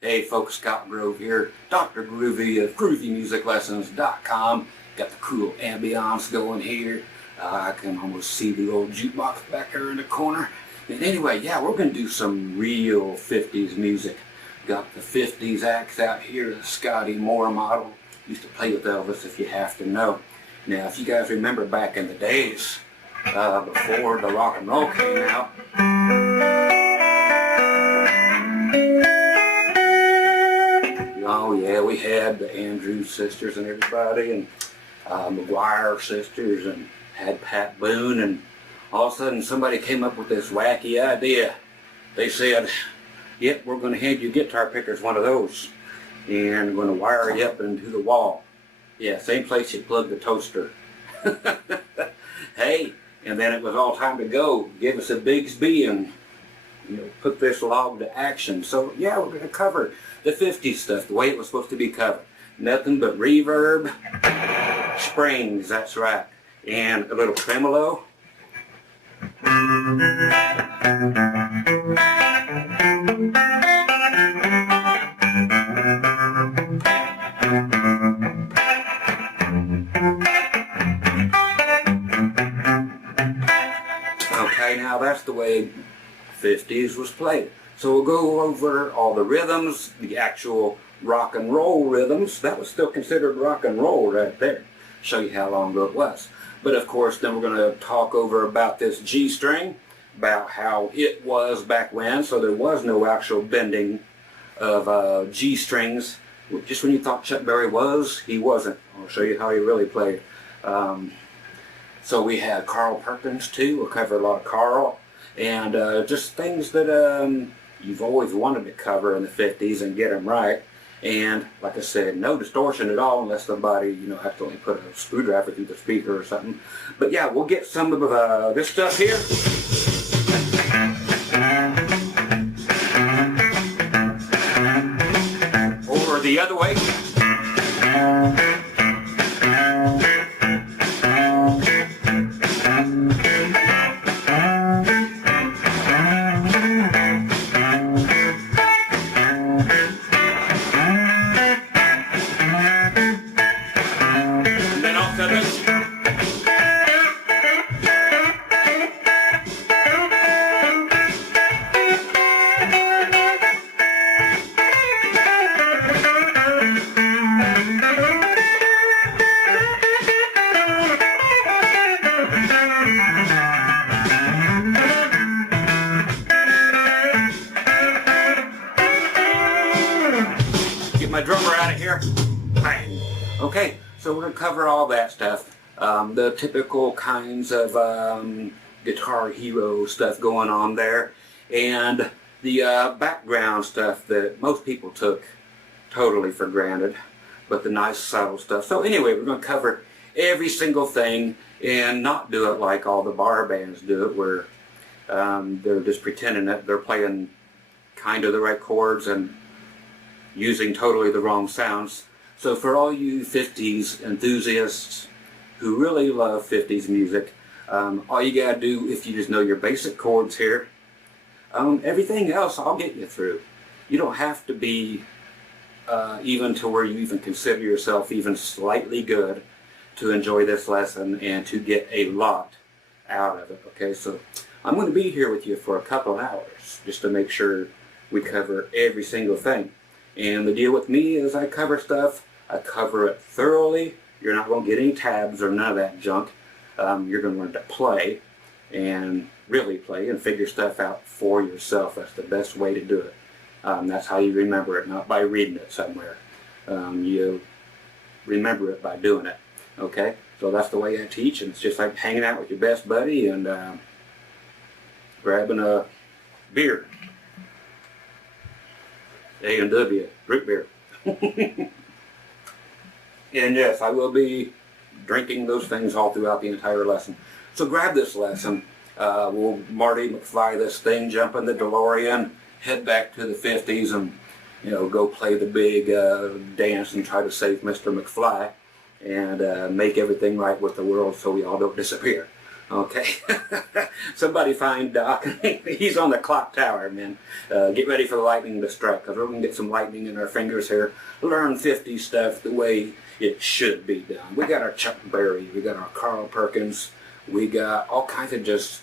Hey folks, Scott Grove here, Dr. Groovy of GroovyMusicLessons.com. Got the cool ambiance going here. I can almost see the old jukebox back there in the corner. And anyway, yeah, we're going to do some real 50s music. Got the 50s acts out here, the Scotty Moore model. Used to play with Elvis, if you have to know. Now, if you guys remember back in the days, before the rock and roll came out, oh yeah, we had the Andrews sisters and everybody, and McGuire sisters, and had Pat Boone, and all of a sudden somebody came up with this wacky idea. They said, yep, we're going to hand you guitar pickers one of those, and we're going to wire you up into the wall. Yeah, same place you plug the toaster. Hey, and then it was all time to go. Give us a Bigsby and put this log to action. So yeah, we're going to cover the 50s stuff the way it was supposed to be covered. Nothing but reverb, springs, that's right, and a little tremolo. Okay, now that's the way 50s was played. So we'll go over all the rhythms, the actual rock and roll rhythms. That was still considered rock and roll right there. Show you how long ago it was. But of course, then we're going to talk over about this G string, about how it was back when. So there was no actual bending of G strings. Just when you thought Chuck Berry was, he wasn't. I'll show you how he really played. So we had Carl Perkins too. We'll cover a lot of Carl. And just things that you've always wanted to cover in the 50s and get them right. And like I said, no distortion at all unless somebody, accidentally put a screwdriver through the speaker or something. But yeah, we'll get some of this stuff here. Or the other way. My drummer out of here. Bang. Okay, so we're going to cover all that stuff. The typical kinds of Guitar Hero stuff going on there. And the background stuff that most people took totally for granted. But the nice subtle stuff. So anyway, we're going to cover every single thing and not do it like all the bar bands do it, where they're just pretending that they're playing kind of the right chords and using totally the wrong sounds. So for all you 50s enthusiasts who really love 50s music, all you gotta do, if you just know your basic chords here, everything else I'll get you through. You don't have to be even to where you even consider yourself even slightly good to enjoy this lesson and to get a lot out of it. Okay, so I'm going to be here with you for a couple hours just to make sure we cover every single thing. And the deal with me is I cover stuff, I cover it thoroughly. You're not going to get any tabs or none of that junk. You're going to learn to play and really play and figure stuff out for yourself. That's the best way to do it. That's how you remember it, not by reading it somewhere. You remember it by doing it. Okay? So that's the way I teach, and it's just like hanging out with your best buddy and grabbing a beer. A&W, root beer. And yes, I will be drinking those things all throughout the entire lesson. So grab this lesson. We'll Marty McFly this thing, jump in the DeLorean, head back to the 50s and, go play the big dance and try to save Mr. McFly and make everything right with the world so we all don't disappear. Okay. Somebody find Doc. He's on the clock tower, man. Get ready for the lightning to strike, because we're going to get some lightning in our fingers here. Learn 50s stuff the way it should be done. We got our Chuck Berry, we got our Carl Perkins, we got all kinds of just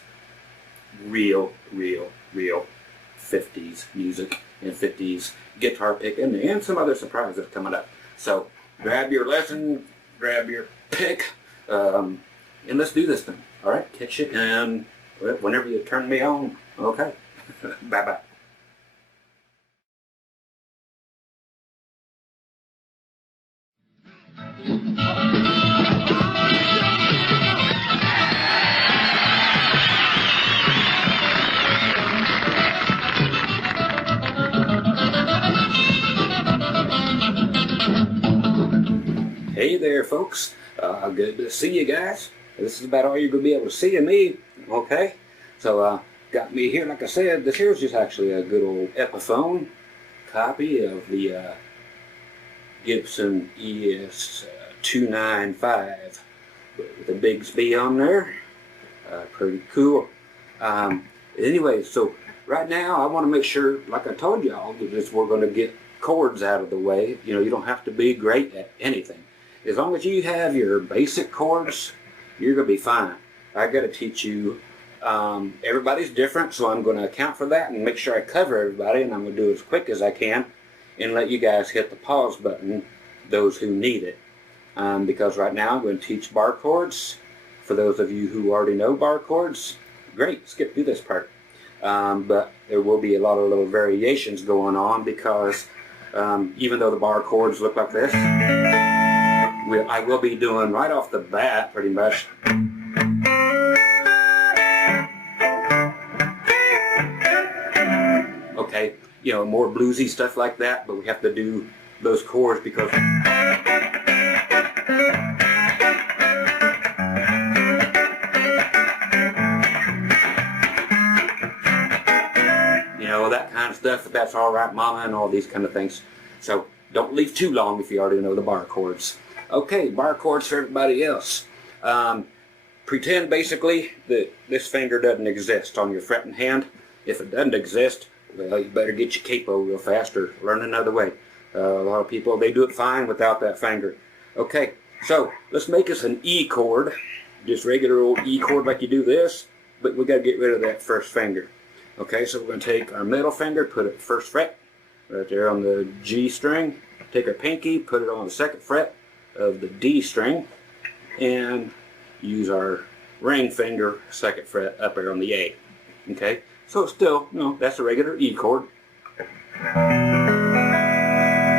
real 50s music and 50s guitar picking and some other surprises coming up. So grab your lesson, grab your pick, and let's do this thing. All right, catch it, and whenever you turn me on, okay. Bye-bye. Hey there, folks. Good to see you guys. This is about all you're going to be able to see of me, okay? So, got me here, like I said, this here's just actually a good old Epiphone copy of the Gibson ES 295 with a Bigsby on there. Pretty cool. Anyway, so right now I want to make sure, like I told y'all, that we're going to get chords out of the way. You know, you don't have to be great at anything. As long as you have your basic chords, you're going to be fine. I got to teach you, everybody's different, so I'm going to account for that and make sure I cover everybody, and I'm going to do it as quick as I can and let you guys hit the pause button, those who need it. Because right now I'm going to teach bar chords. For those of you who already know bar chords, great, skip through this part. But there will be a lot of little variations going on because even though the bar chords look like this, I will be doing right off the bat pretty much okay, you know, more bluesy stuff like that, but we have to do those chords because you know, that kind of stuff. If that's all right, mama, and all these kind of things. So don't leave too long if you already know the bar chords. Okay, bar chords for everybody else. Pretend basically that this finger doesn't exist on your fretting hand. If it doesn't exist, well, you better get your capo real fast or learn another way. A lot of people, they do it fine without that finger. Okay, so let's make us an E chord. Just regular old E chord like you do this, but we got to get rid of that first finger. Okay, so we're going to take our middle finger, put it first fret, right there on the G string. Take our pinky, put it on the second fret of the D string, and use our ring finger, second fret, up there on the A. Okay, so it's still, you know, that's a regular E chord.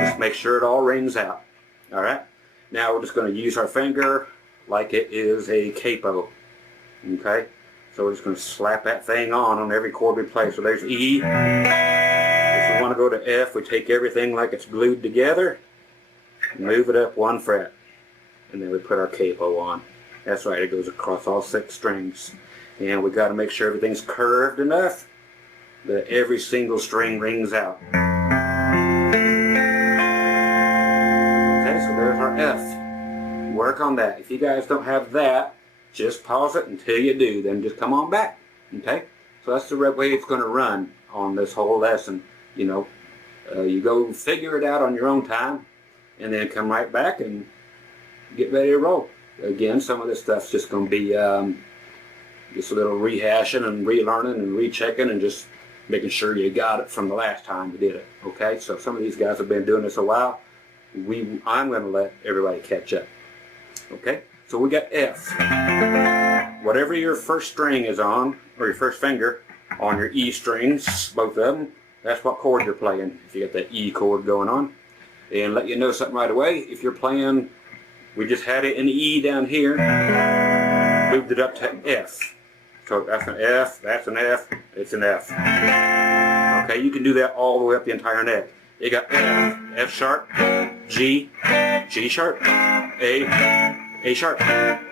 Just make sure it all rings out. Alright, now we're just going to use our finger like it is a capo. Okay, so we're just going to slap that thing on every chord we play. So there's E. If we want to go to F, we take everything like it's glued together, move it up one fret, and then we put our capo on. That's right, it goes across all 6 strings. And we got to make sure everything's curved enough that every single string rings out. Okay, so there's our F. Work on that. If you guys don't have that, just pause it until you do, then just come on back. Okay, so that's the right way it's going to run on this whole lesson. You know, you go figure it out on your own time, and then come right back and get ready to roll. Again, some of this stuff's just going to be just a little rehashing and relearning and rechecking and just making sure you got it from the last time you did it. Okay, so some of these guys have been doing this a while. I'm going to let everybody catch up. Okay, so we got F. Whatever your first string is on, or your first finger on your E strings, both of them, that's what chord you're playing. If you got that E chord going on. And let you know something right away. If you're playing, we just had it in E down here, moved it up to F. So that's an F, that's an F, it's an F. Okay, you can do that all the way up the entire neck. You got F, F sharp, G, G sharp, A sharp,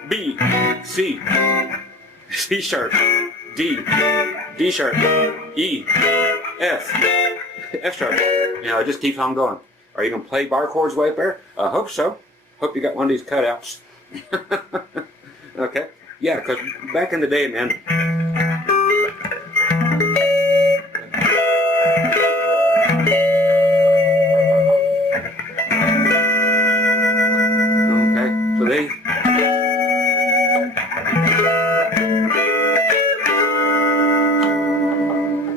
B, C, C sharp, D, D sharp, E, F, F sharp. You know, it just keeps on going. Are you going to play bar chords way up there? I hope so. Hope you got one of these cutouts. Okay, Yeah, because back in the day, man. Okay, so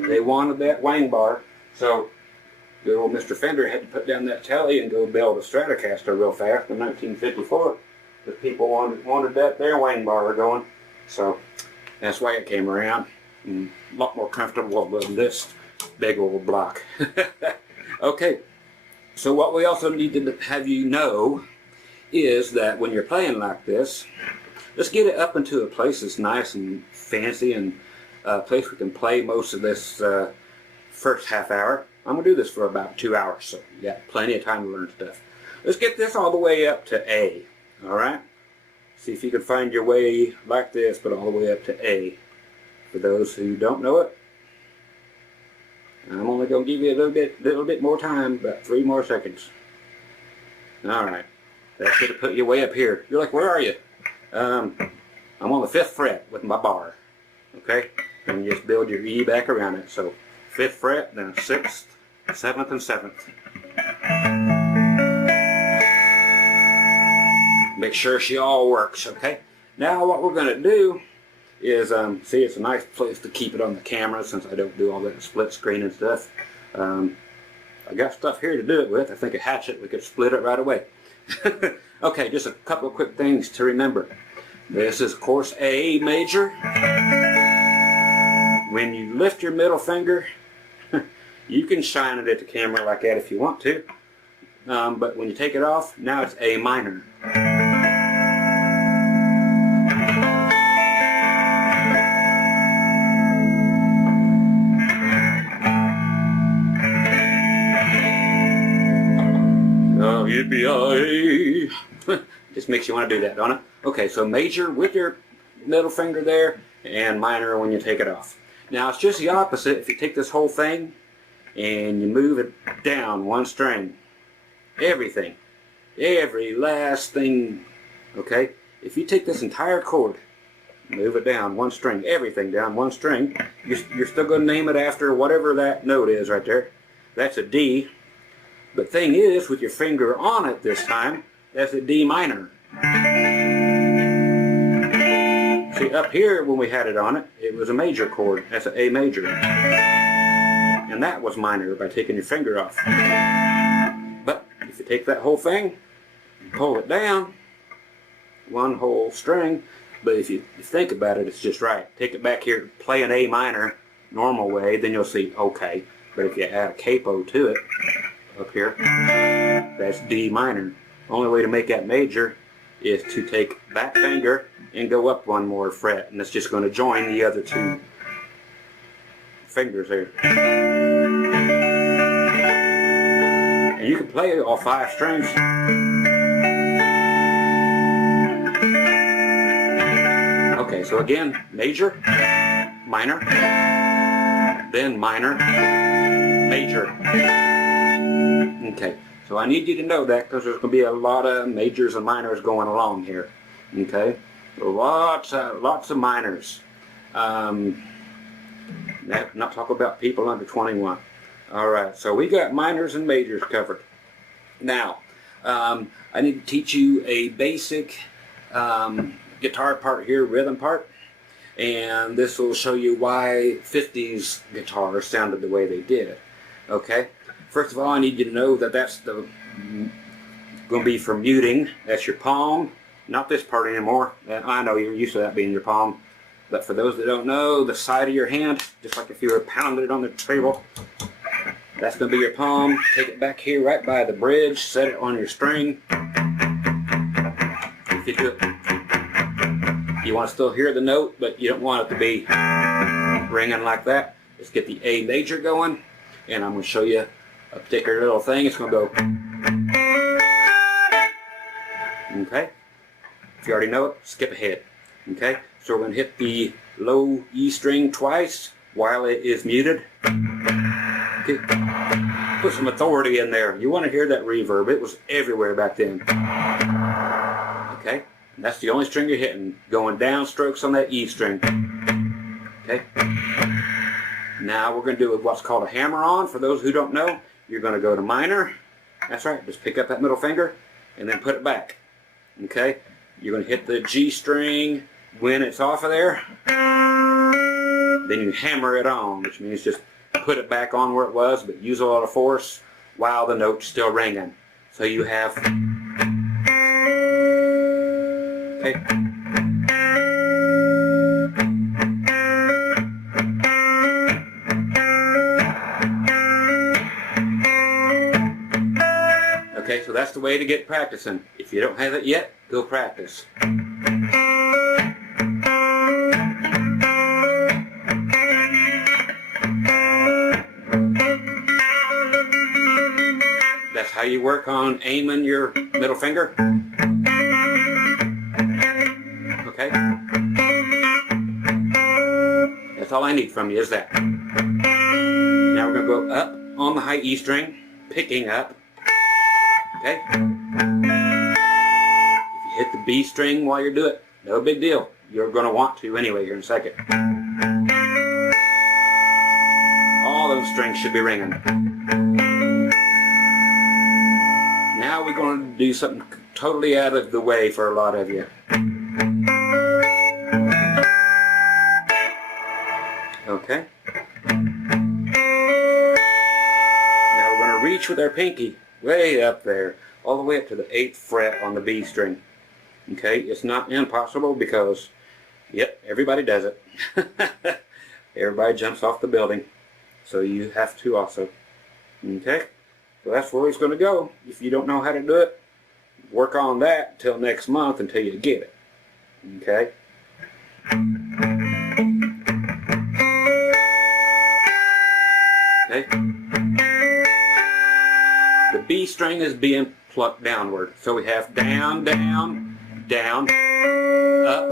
they wanted that wang bar, so good old Mr. Fender had to put down that telly and go build a Stratocaster real fast in 1954. Because people wanted that there wang bar going. So that's why it came around. And a lot more comfortable than this big old block. Okay, so what we also need to have you know is that when you're playing like this, let's get it up into a place that's nice and fancy and a place we can play most of this first half hour. I'm going to do this for about 2 hours, so you got plenty of time to learn stuff. Let's get this all the way up to A, alright? See if you can find your way like this, but all the way up to A. For those who don't know it, I'm only going to give you a little bit more time, about 3 more seconds. Alright, that should have put you way up here. You're like, where are you? I'm on the 5th fret with my bar, okay? And you just build your E back around it. So 5th fret, then 6th, 7th, and 7th. Make sure she all works, okay? Now what we're going to do is, see, it's a nice place to keep it on the camera since I don't do all that split screen and stuff. I got stuff here to do it with. I think a hatchet, we could split it right away. Okay, just a couple of quick things to remember. This is, of course, A major. When you lift your middle finger, you can shine it at the camera like that if you want to. But when you take it off, now it's A minor. Oh, yippee-yi! Just makes you want to do that, don't it? Okay, so major with your middle finger there, and minor when you take it off. Now it's just the opposite. If you take this whole thing and you move it down 1 string, everything, every last thing, okay? If you take this entire chord, move it down 1 string, everything down 1 string, you're still going to name it after whatever that note is right there. That's a D. But thing is, with your finger on it this time, that's a D minor. See, up here when we had it on it, it was a major chord. That's an A major. And that was minor by taking your finger off. But if you take that whole thing, pull it down, 1 whole string, but if you think about it, it's just right. Take it back here, play an A minor, normal way, then you'll see, okay. But if you add a capo to it, up here, that's D minor. Only way to make that major is to take that finger and go up 1 more fret, and it's just going to join the other 2 fingers there. And you can play all 5 strings. Okay, so again, major, minor, then minor, major. Okay, so I need you to know that because there's going to be a lot of majors and minors going along here. Okay, lots of minors. Not talking about people under 21. All right, so we got minors and majors covered. Now, I need to teach you a basic guitar part here, rhythm part, and this will show you why 50s guitars sounded the way they did. Okay. First of all, I need you to know that that's going to be for muting. That's your palm, not this part anymore. I know you're used to that being your palm, but for those that don't know, the side of your hand, just like if you were pounding it on the table, that's going to be your palm. Take it back here right by the bridge, set it on your string. If you do it, you want to still hear the note, but you don't want it to be ringing like that. Let's get the A major going, and I'm going to show you a particular little thing. It's going to go. Okay? If you already know it, skip ahead. Okay? So we're going to hit the low E string twice while it is muted. Okay. Put some authority in there. You want to hear that reverb. It was everywhere back then. Okay? And that's the only string you're hitting, going down strokes on that E string. Okay? Now we're going to do what's called a hammer-on. For those who don't know, you're going to go to minor. That's right, just pick up that middle finger and then put it back. Okay? You're going to hit the G string when it's off of there. Then you hammer it on, which means just put it back on where it was, but use a lot of force while the note's still ringing. So you have... Okay. Okay, so that's the way to get practicing. If you don't have it yet, go practice. That's how you work on aiming your middle finger. Okay? That's all I need from you is that. Now we're going to go up on the high E string, picking up. Okay? If you hit the B string while you do it, no big deal. You're going to want to anyway here in a second. All those strings should be ringing. Now we're going to do something totally out of the way for a lot of you. Okay? Now we're going to reach with our pinky way up there, all the way up to the 8th fret on the B string. Okay? It's not impossible because, yep, everybody does it. Everybody jumps off the building. So you have to also. Okay? So that's where it's going to go. If you don't know how to do it, work on that until next month until you get it. Okay? Okay? The B string is being plucked downward. So we have down, down, down, up,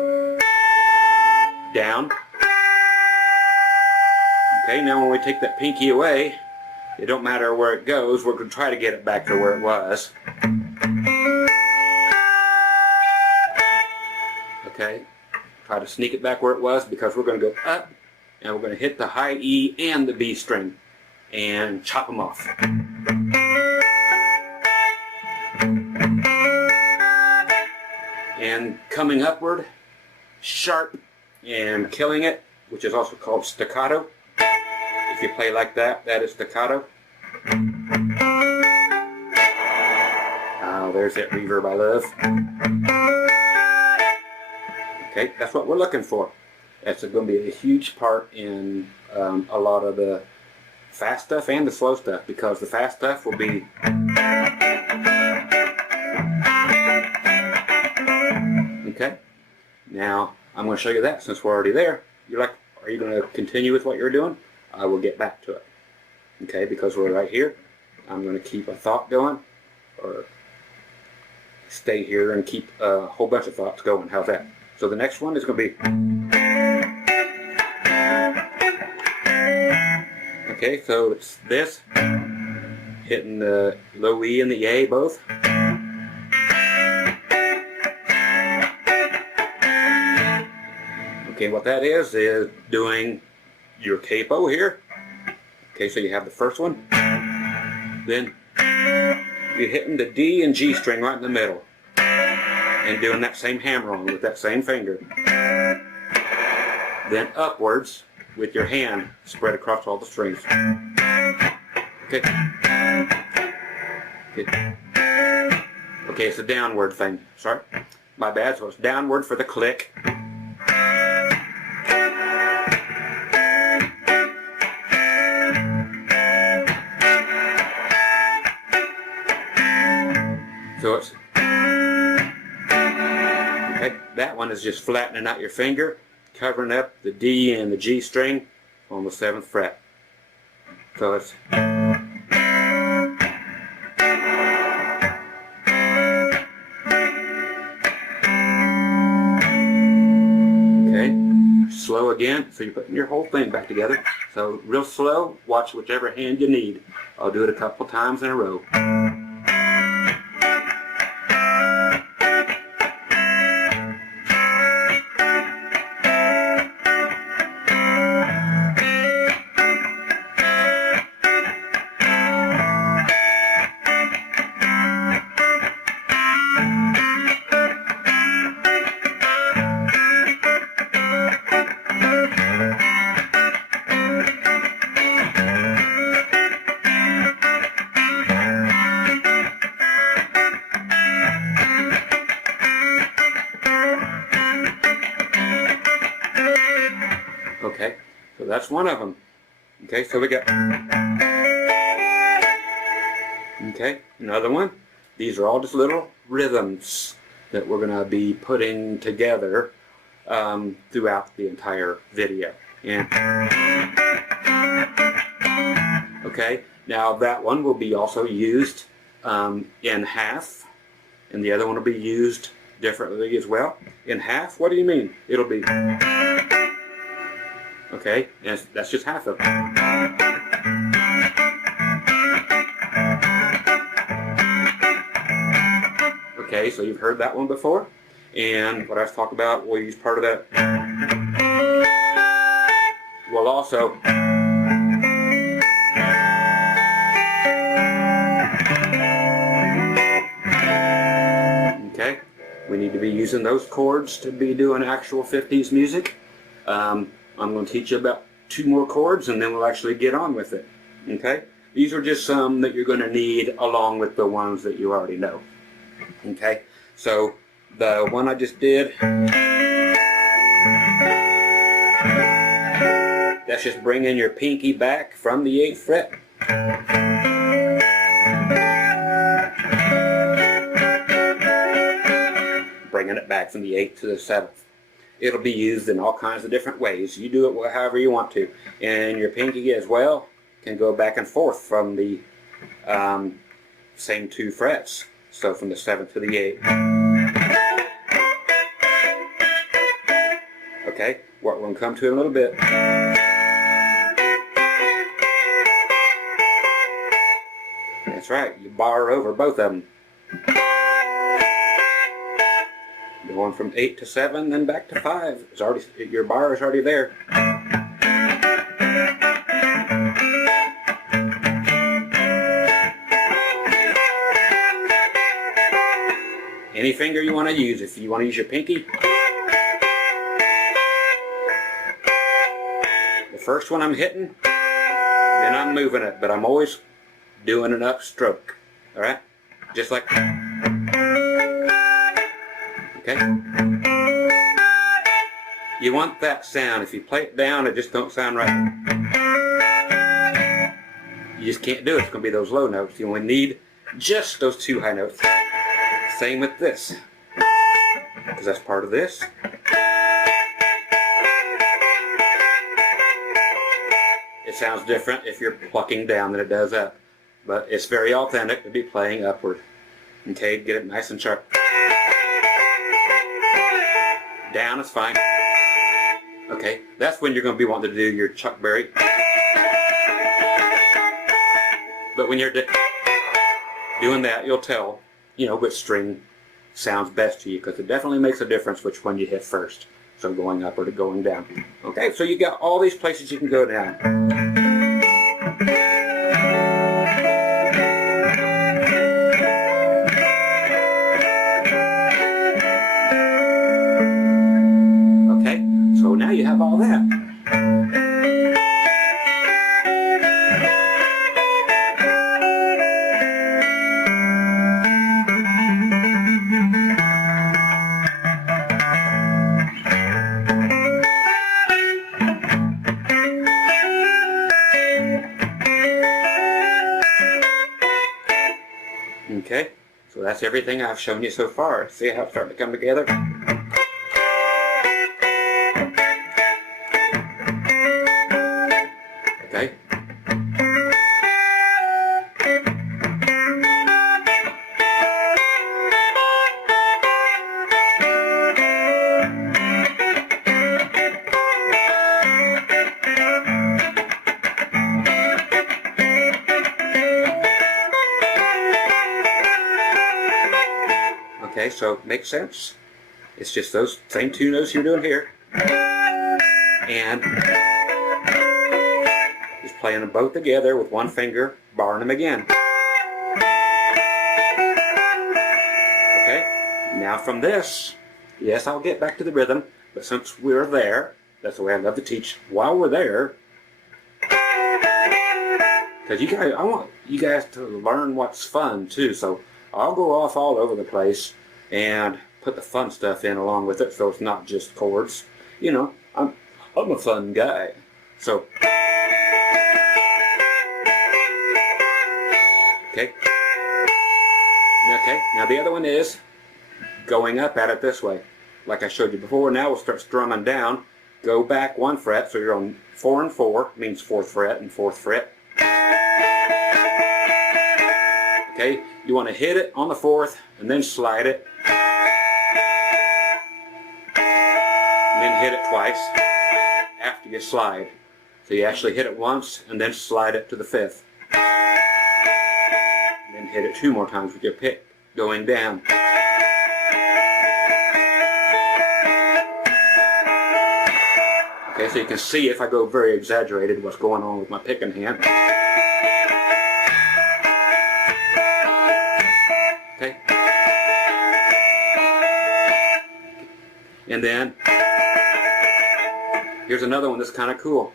down. Okay, now when we take that pinky away, it don't matter where it goes, we're going to try to get it back to where it was. Okay, try to sneak it back where it was because we're going to go up and we're going to hit the high E and the B string and chop them off. And coming upward, sharp and killing it, which is also called staccato. If you play like that, that is staccato. Oh, there's that reverb I love. Okay, that's what we're looking for. That's going to be a huge part in a lot of the fast stuff and the slow stuff, because the fast stuff will be... Okay, now I'm going to show you that since we're already there. You're like, are you going to continue with what you're doing? I will get back to it. Okay, because we're right here. I'm going to keep a thought going, or stay here and keep a whole bunch of thoughts going. How's that? So the next one is going to be... Okay, so it's this, hitting the low E and the A both. Okay, what that is doing your capo here. Okay, so you have the first one. Then you're hitting the D and G string right in the middle. And doing that same hammer-on with that same finger. Then upwards with your hand spread across all the strings. Okay. Okay. Okay, it's a downward thing. Sorry. My bad, so it's downward for the click. So it's, okay, that one is just flattening out your finger, covering up the D and the G string on the 7th fret. So it's, okay, slow again, so you're putting your whole thing back together. So real slow, watch whichever hand you need. I'll do it a couple times in a row. one of them. Okay, so we got, okay, another one. These are all just little rhythms that we're going to be putting together throughout the entire video. And okay, now that one will be also used in half, and the other one will be used differently as well. In half, what do you mean? It'll be, okay, and that's just half of it. Okay, so you've heard that one before, and what I was talking about, we'll use part of that. We'll also okay, we need to be using those chords to be doing actual 50s music. I'm going to teach you about 2 more chords, and then we'll actually get on with it. Okay, these are just some that you're going to need along with the ones that you already know. Okay, so the one I just did, that's just bringing your pinky back from the 8th fret. Bringing it back from the 8th to the 7th. It'll be used in all kinds of different ways. You do it however you want to. And your pinky as well can go back and forth from the same 2 frets. So from the 7th to the 8th. Okay, what we're going to come to in a little bit. That's right, you bar over both of them. Going from 8 to 7, then back to 5. It's already, your bar is already there. Any finger you want to use. If you want to use your pinky, the first one I'm hitting, then I'm moving it, but I'm always doing an upstroke. Alright? Just like, okay? You want that sound. If you play it down, it just don't sound right. You just can't do it. It's going to be those low notes. You only need just those 2 high notes. Same with this, because that's part of this. It sounds different if you're plucking down than it does up, but it's very authentic to be playing upward. Okay, get it nice and sharp. Down is fine. Okay, that's when you're going to be wanting to do your Chuck Berry. But when you're doing that, you'll tell, you know, which string sounds best to you, because it definitely makes a difference which one you hit first. So going up or going down. Okay, so you got all these places you can go down. Okay, so now you have all that. Okay, so that's everything I've shown you so far. See how it's starting to come together? Okay. Okay, so makes sense. It's just those same 2 notes you're doing here, and just playing them both together with 1 finger, barring them again. Okay, now from this, yes, I'll get back to the rhythm, but since we're there, that's the way I love to teach while we're there. Because you guys, I want you guys to learn what's fun too, so I'll go off all over the place and put the fun stuff in along with it, so it's not just chords. You know, I'm a fun guy. So Okay. Okay, now the other one is going up at it this way, like I showed you before. Now we'll start strumming down. Go back 1 fret, so you're on 4 and 4, means 4th fret and 4th fret. Okay, you want to hit it on the 4th and then slide it. And then hit it twice after you slide. So you actually hit it once and then slide it to the 5th. And then hit it 2 more times with your pick going down. Okay, so you can see if I go very exaggerated what's going on with my picking hand. Okay. And then here's another one that's kind of cool.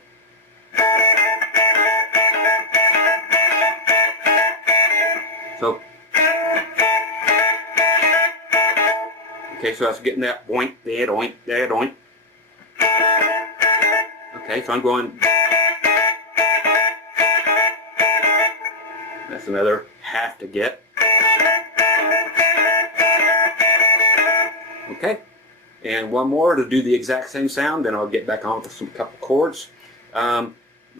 So, okay, so I was getting that oink, there, oink, there, oink. Okay, so I'm going. That's another half to get. Okay, and one more to do the exact same sound, then I'll get back on with some couple chords.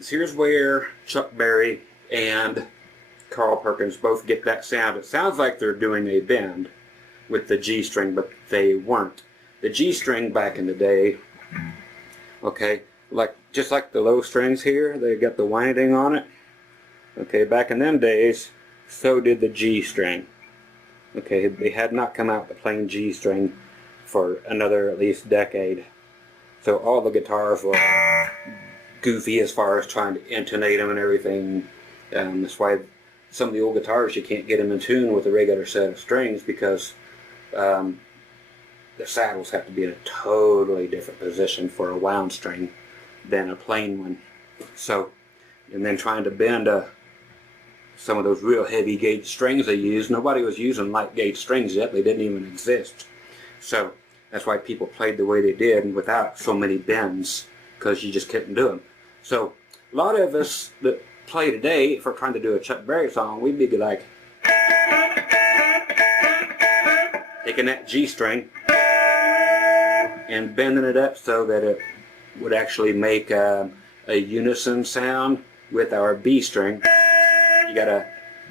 Here's where Chuck Berry and Carl Perkins both get that sound. It sounds like they're doing a bend with the G string, but they weren't. The G string back in the day, okay, just like the low strings here, they got the winding on it. Okay, back in them days, so did the G string. Okay, they had not come out with the plain G string for another at least decade. So all the guitars were goofy as far as trying to intonate them and everything. That's why some of the old guitars you can't get them in tune with a regular set of strings, because the saddles have to be in a totally different position for a wound string than a plain one. So, and then trying to bend some of those real heavy gauge strings they used, nobody was using light gauge strings yet. They didn't even exist. So that's why people played the way they did and without so many bends, because you just couldn't do them. So a lot of us that play today, if we're trying to do a Chuck Berry song, we'd be like taking that G string and bending it up so that it would actually make a unison sound with our B string. You got a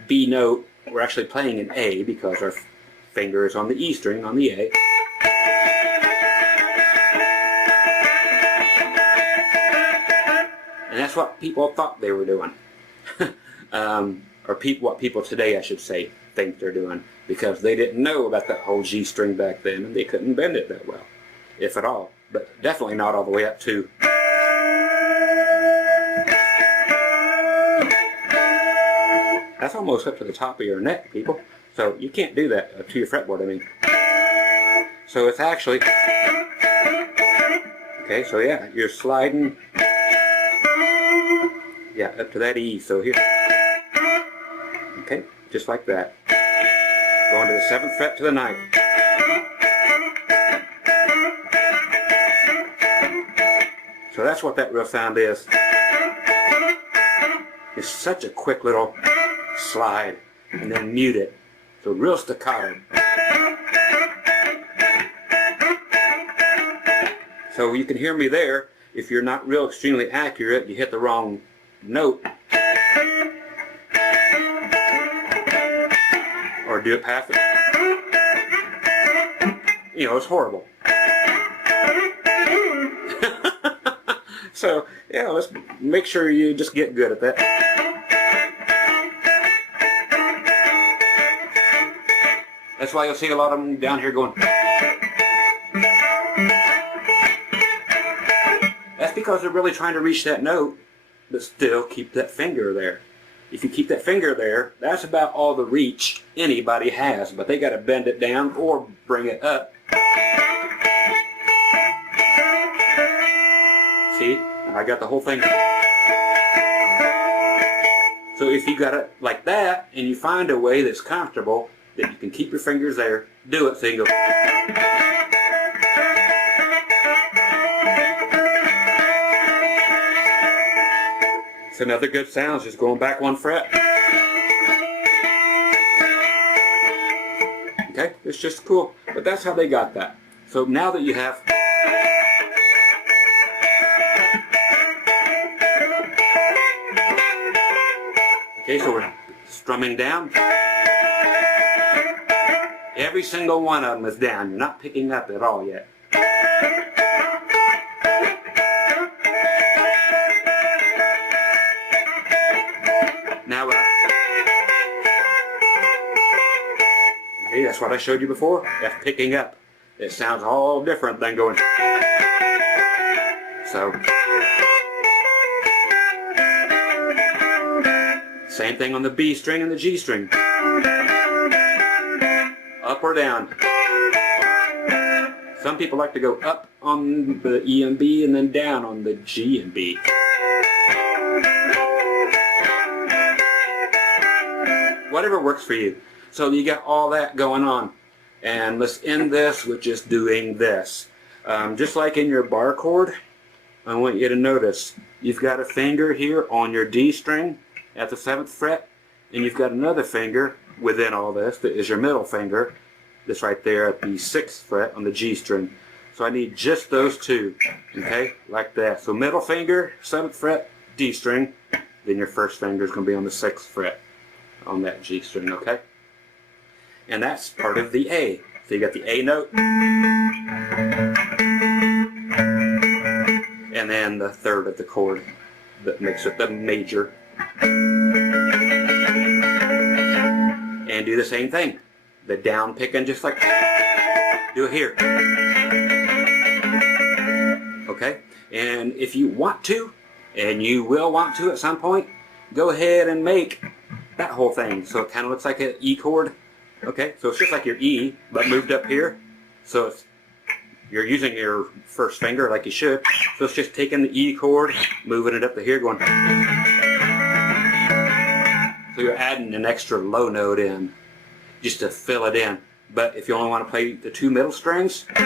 B note. We're actually playing an A because our finger is on the E string on the A. And that's what people thought they were doing. What people today, I should say, think they're doing, because they didn't know about that whole G string back then, and they couldn't bend it that well, if at all. But definitely not all the way up to. That's almost up to the top of your neck, people. So you can't do that to your fretboard, I mean. So it's actually, okay, so yeah, you're sliding, yeah, up to that E. So here, okay, just like that. Going to the 7th fret to the 9th. So that's what that real sound is. It's such a quick little slide, and then mute it. So real staccato. So you can hear me there. If you're not real extremely accurate, you hit the wrong note, or do it past it. You know, it's horrible. So yeah, let's make sure you just get good at that. That's why you'll see a lot of them down here going. That's because they're really trying to reach that note, but still keep that finger there. If you keep that finger there, that's about all the reach anybody has, but they got to bend it down or bring it up. See, I got the whole thing. So if you got it like that, and you find a way that's comfortable, that you can keep your fingers there, do it so you go. So another good sound is just going back 1 fret. Okay, it's just cool. But that's how they got that. So now that you have... Okay, so we're strumming down. Every single one of them is down. You're not picking up at all yet. Now, okay, that's what I showed you before. That's picking up. It sounds all different than going. So, same thing on the B string and the G string. Up or down. Some people like to go up on the E and B and then down on the G and B. Whatever works for you. So you got all that going on. And let's end this with just doing this. Just like in your bar chord, I want you to notice you've got a finger here on your D string at the 7th fret, and you've got another finger within all this that is your middle finger that's right there at the 6th fret on the G string. So I need just those two, okay, like that. So middle finger, 7th fret, D string, then your first finger is going to be on the 6th fret on that G string, okay? And that's part of the A. So you got the A note, and then the third of the chord that makes it the major. And do the same thing. The down picking just like, do it here. Okay? And if you want to, and you will want to at some point, go ahead and make that whole thing. So it kind of looks like an E chord. Okay? So it's just like your E, but moved up here. So it's, you're using your first finger like you should. So it's just taking the E chord, moving it up to here, going. So you're adding an extra low note in, just to fill it in. But if you only want to play the two middle strings, so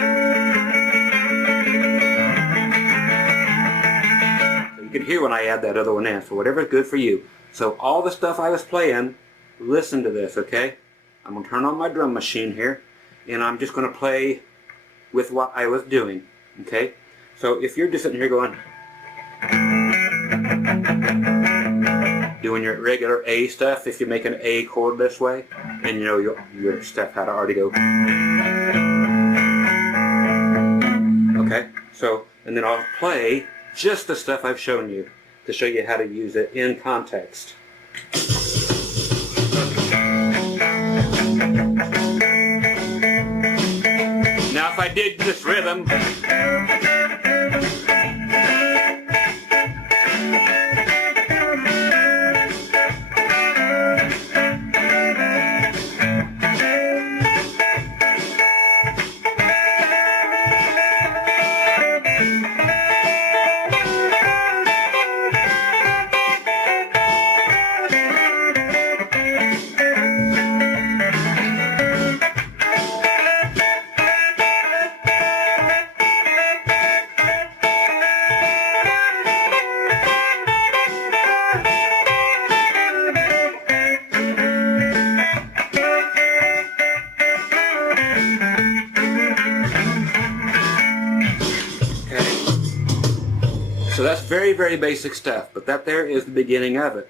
you can hear when I add that other one in. So whatever's good for you. So all the stuff I was playing, listen to this, okay? I'm going to turn on my drum machine here, and I'm just going to play with what I was doing, okay? So if you're just sitting here going, doing your regular A stuff, if you make an A chord this way, and you know your stuff how to already go. Okay, so, and then I'll play just the stuff I've shown you to show you how to use it in context. Now if I did this rhythm, so that's very, very basic stuff, but that there is the beginning of it.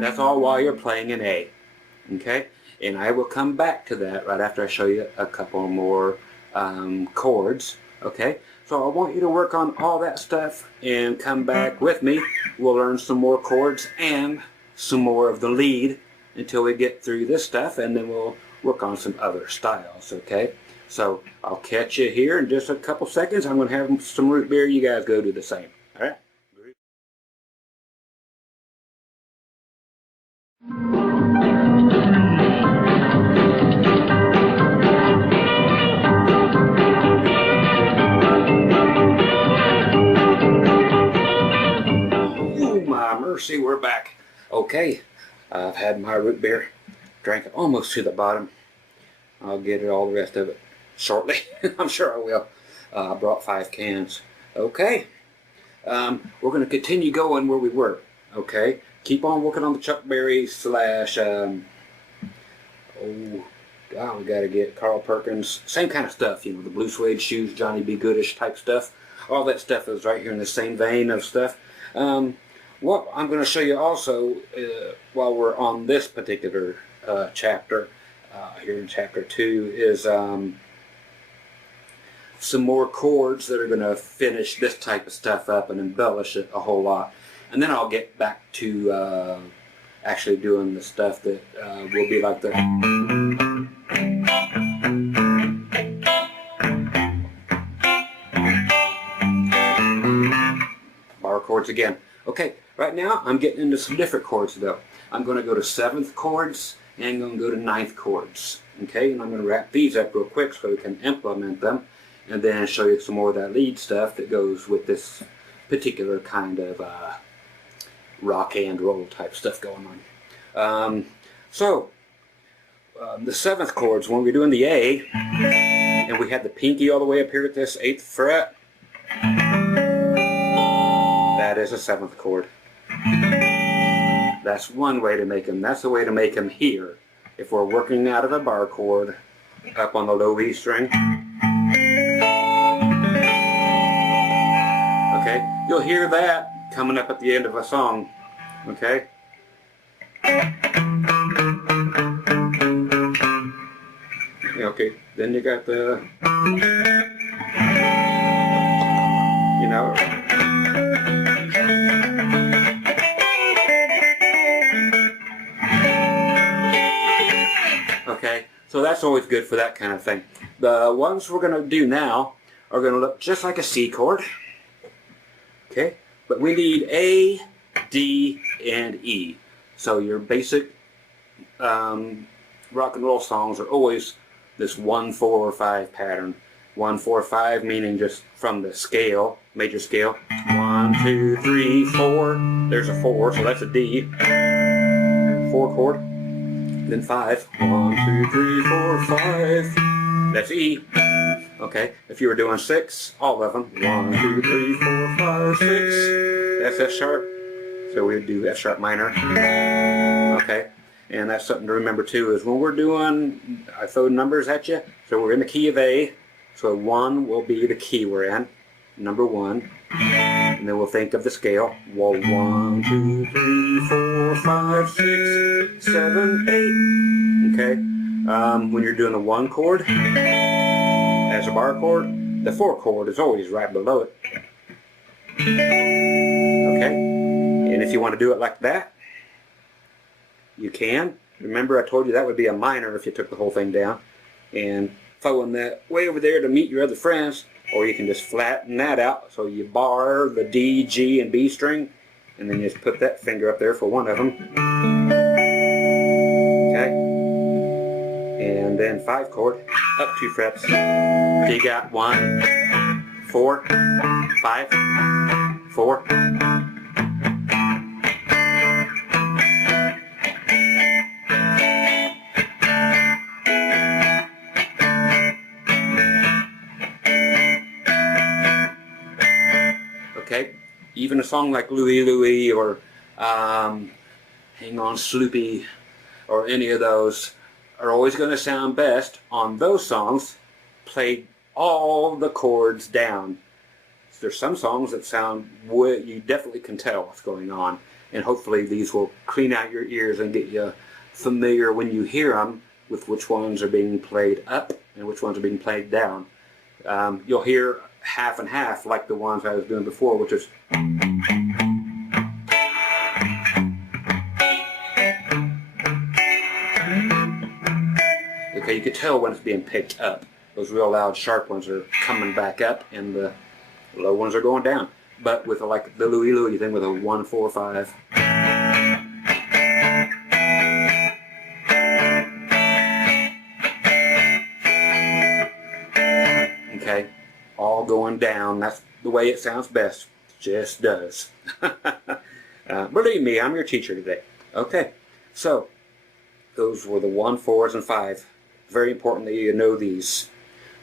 That's all while you're playing an A, okay? And I will come back to that right after I show you a couple more chords, okay? So I want you to work on all that stuff and come back with me. We'll learn some more chords and some more of the lead until we get through this stuff, and then we'll work on some other styles, okay? So I'll catch you here in just a couple seconds. I'm going to have some root beer. You guys go do the same. All right? Oh my mercy, we're back. Okay, I've had my root beer. Drank it almost to the bottom. I'll get it all the rest of it shortly. I'm sure I will. I brought 5 cans. Okay. We're going to continue going where we were. Okay. keep on working on the Chuck Berry slash, we gotta get Carl Perkins, same kind of stuff, you know, the Blue Suede Shoes, Johnny B. Goodish type stuff. All that stuff is right here in the same vein of stuff. What I'm going to show you also, while we're on this particular chapter, here in chapter 2, is some more chords that are going to finish this type of stuff up and embellish it a whole lot. And then I'll get back to actually doing the stuff that will be like the bar chords again. Okay, right now I'm getting into some different chords though. I'm going to go to 7th chords and I'm going to go to 9th chords. Okay, and I'm going to wrap these up real quick so we can implement them, and then show you some more of that lead stuff that goes with this particular kind of rock and roll type stuff going on. The 7th chords, when we're doing the A, and we had the pinky all the way up here at this 8th fret, that is a 7th chord. That's one way to make them. That's the way to make them here. If we're working out of a bar chord up on the low E string. Okay, you'll hear that coming up at the end of a song. Okay? Okay, then you got the, you know, okay, so that's always good for that kind of thing. The ones we're going to do now are going to look just like a C chord. Okay, but we need A, D, and E. So your basic rock and roll songs are always this 1, 4, 5 pattern. 1, 4, 5 meaning just from the scale, major scale. 1, 2, 3, 4. There's a 4, so that's a D. 4 chord. Then 5. 1, 2, 3, 4, 5. That's E. Okay, if you were doing 6, all of them. 1, 2, 3, 4, 5, 6. That's F sharp. So we would do F sharp minor. Okay, and that's something to remember too, is when we're doing, I throw numbers at you. So we're in the key of A. So 1 will be the key we're in, number 1. And then we'll think of the scale. Well, 1, 2, 3, 4, 5, 6, 7, 8. Okay, when you're doing a 1 chord as a bar chord, the 4 chord is always right below it. Okay, and if you want to do it like that, you can. Remember I told you that would be a minor if you took the whole thing down. And throwing that way over there to meet your other friends, or you can just flatten that out. So you bar the D, G, and B string, and then you just put that finger up there for one of them. Okay, and then 5 chord, up 2 frets. So you got 1, 4, 5, 4. Okay, even a song like Louie Louie or Hang On Sloopy or any of those are always going to sound best on those songs played all the chords down. There's some songs that sound, you definitely can tell what's going on, and hopefully these will clean out your ears and get you familiar when you hear them with which ones are being played up and which ones are being played down. You'll hear half and half like the ones I was doing before, which is okay, you could tell when it's being picked up. Those real loud sharp ones are coming back up and the low ones are going down. But with like the Louie Louie thing with a 1, 4, 5. Okay, all going down. That's the way it sounds best. Just does. Believe me, I'm your teacher today. Okay, so those were the 1, 4s, and 5. Very important that you know these.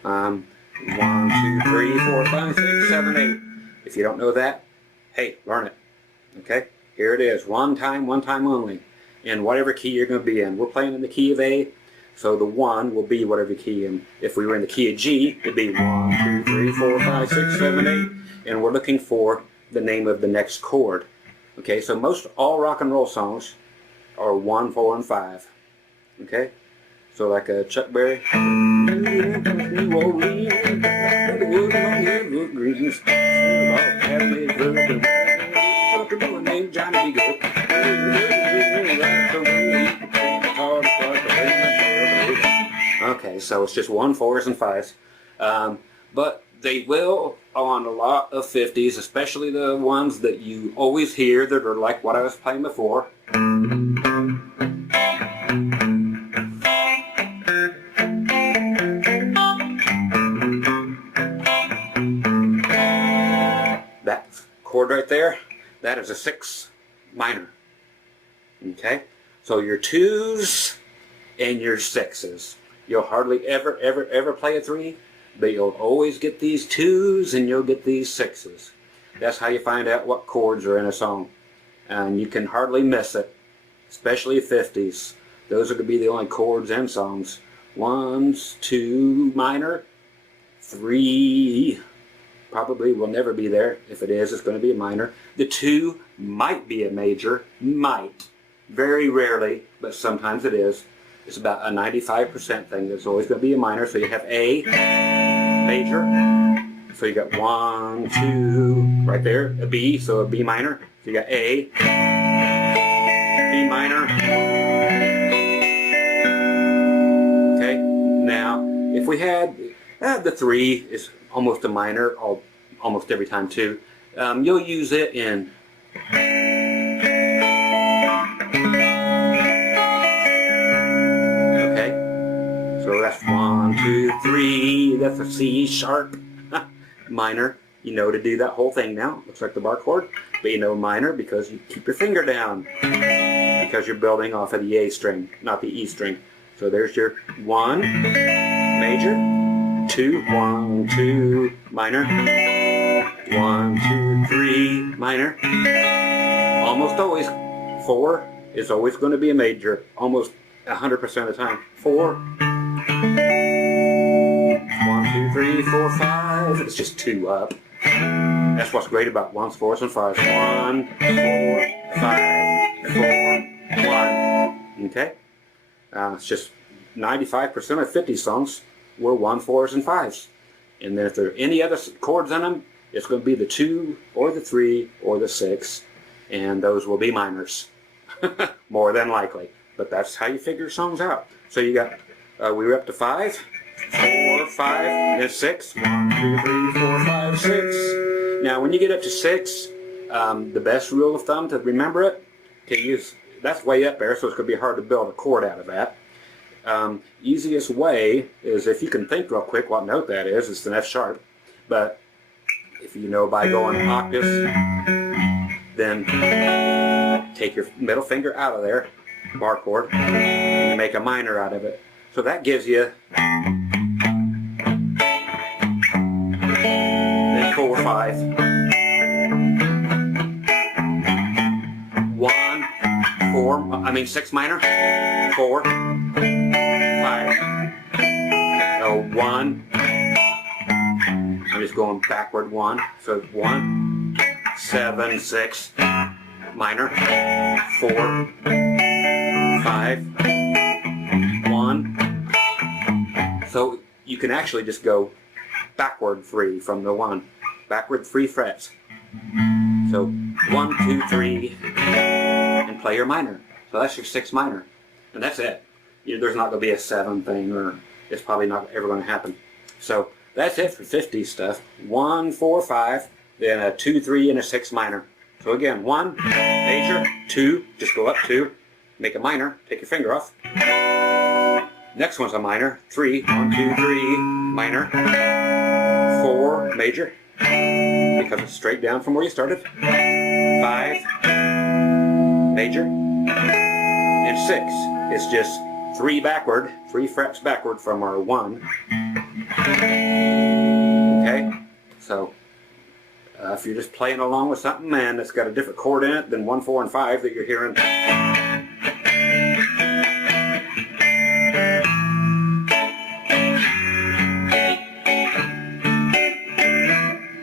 1, 2, 3, 4, 5, 6, 7, 8. If you don't know that, hey, learn it. Okay? Here it is, one time only, in whatever key you're going to be in. We're playing in the key of A, so the 1 will be whatever key. And if we were in the key of G, it'd be 1, 2, 3, 4, 5, 6, 7, 8. And we're looking for the name of the next chord. Okay, so most all rock and roll songs are 1, 4, and 5. Okay, so like a Chuck Berry. Okay, so it's just 1, 4s, and 5s. But they will on a lot of 50s, especially the ones that you always hear that are like what I was playing before. That chord right there, that is a 6 minor. Okay, so your 2s and your 6s. You'll hardly ever play a 3, but you'll always get these 2s and you'll get these 6s. That's how you find out what chords are in a song. And you can hardly miss it, especially 50s. Those are going to be the only chords in songs. 1s, 2 minor, 3 probably will never be there. If it is, it's going to be a minor. The 2 might be a major, might. Very rarely, but sometimes it is. It's about a 95% thing. It's always going to be a minor. So you have A, major. So you got 1, 2, right there, a B, so a B minor. So you got A, B minor. Okay, now if we had, the 3 is almost a minor almost every time too. You'll use it in that's 1, 2, 3, that's a C sharp minor. You know to do that whole thing now. Looks like the bar chord, but you know minor because you keep your finger down because you're building off of the A string, not the E string. So there's your 1 major, 2, 1, 2 minor, 1, 2, 3 minor. Almost always 4 is always going to be a major, almost 100% of the time. 4. 1, 2, 3, 4, 5. It's just 2 up. That's what's great about 1s, 4s, and 5s. 1, 4, 5, 4, 1. Okay? It's just 95% of 50 songs were 1, 4s, and 5s. And then if there are any other chords in them, it's going to be the 2 or the 3 or the 6. And those will be minors. More than likely. But that's how you figure songs out. So you got, we were up to 5, 4, 5, and 6. 1, 2, 3, 4, 5, 6. Now when you get up to 6, the best rule of thumb to remember it, to use, that's way up there, so it's going to be hard to build a chord out of that. Easiest way is, if you can think real quick what note that is, it's an F sharp. But if you know by going octaves, then take your middle finger out of there, bar chord, and make a minor out of it. So that gives you then 4, 5, 1, 4, 6 minor, 4, 5, so 1, I'm just going backward 1, so 1, 7, 6, minor, 4, 5, 1. So you can actually just go backward 3 from the 1. Backward 3 frets. So 1, 2, 3, and play your minor. So that's your 6 minor. And that's it. There's not going to be a 7 thing, or it's probably not ever going to happen. So that's it for 50 stuff. 1, 4, 5, then a 2, 3, and a 6 minor. So again, 1, major, 2, just go up 2, make a minor, take your finger off. Next one's a minor, 3, 1, 2, 3, minor, 4, major, because it's straight down from where you started, 5, major, and 6 is just 3 backward, 3 frets backward from our 1. Okay, so If you're just playing along with something and it's got a different chord in it than 1, 4, and 5 that you're hearing.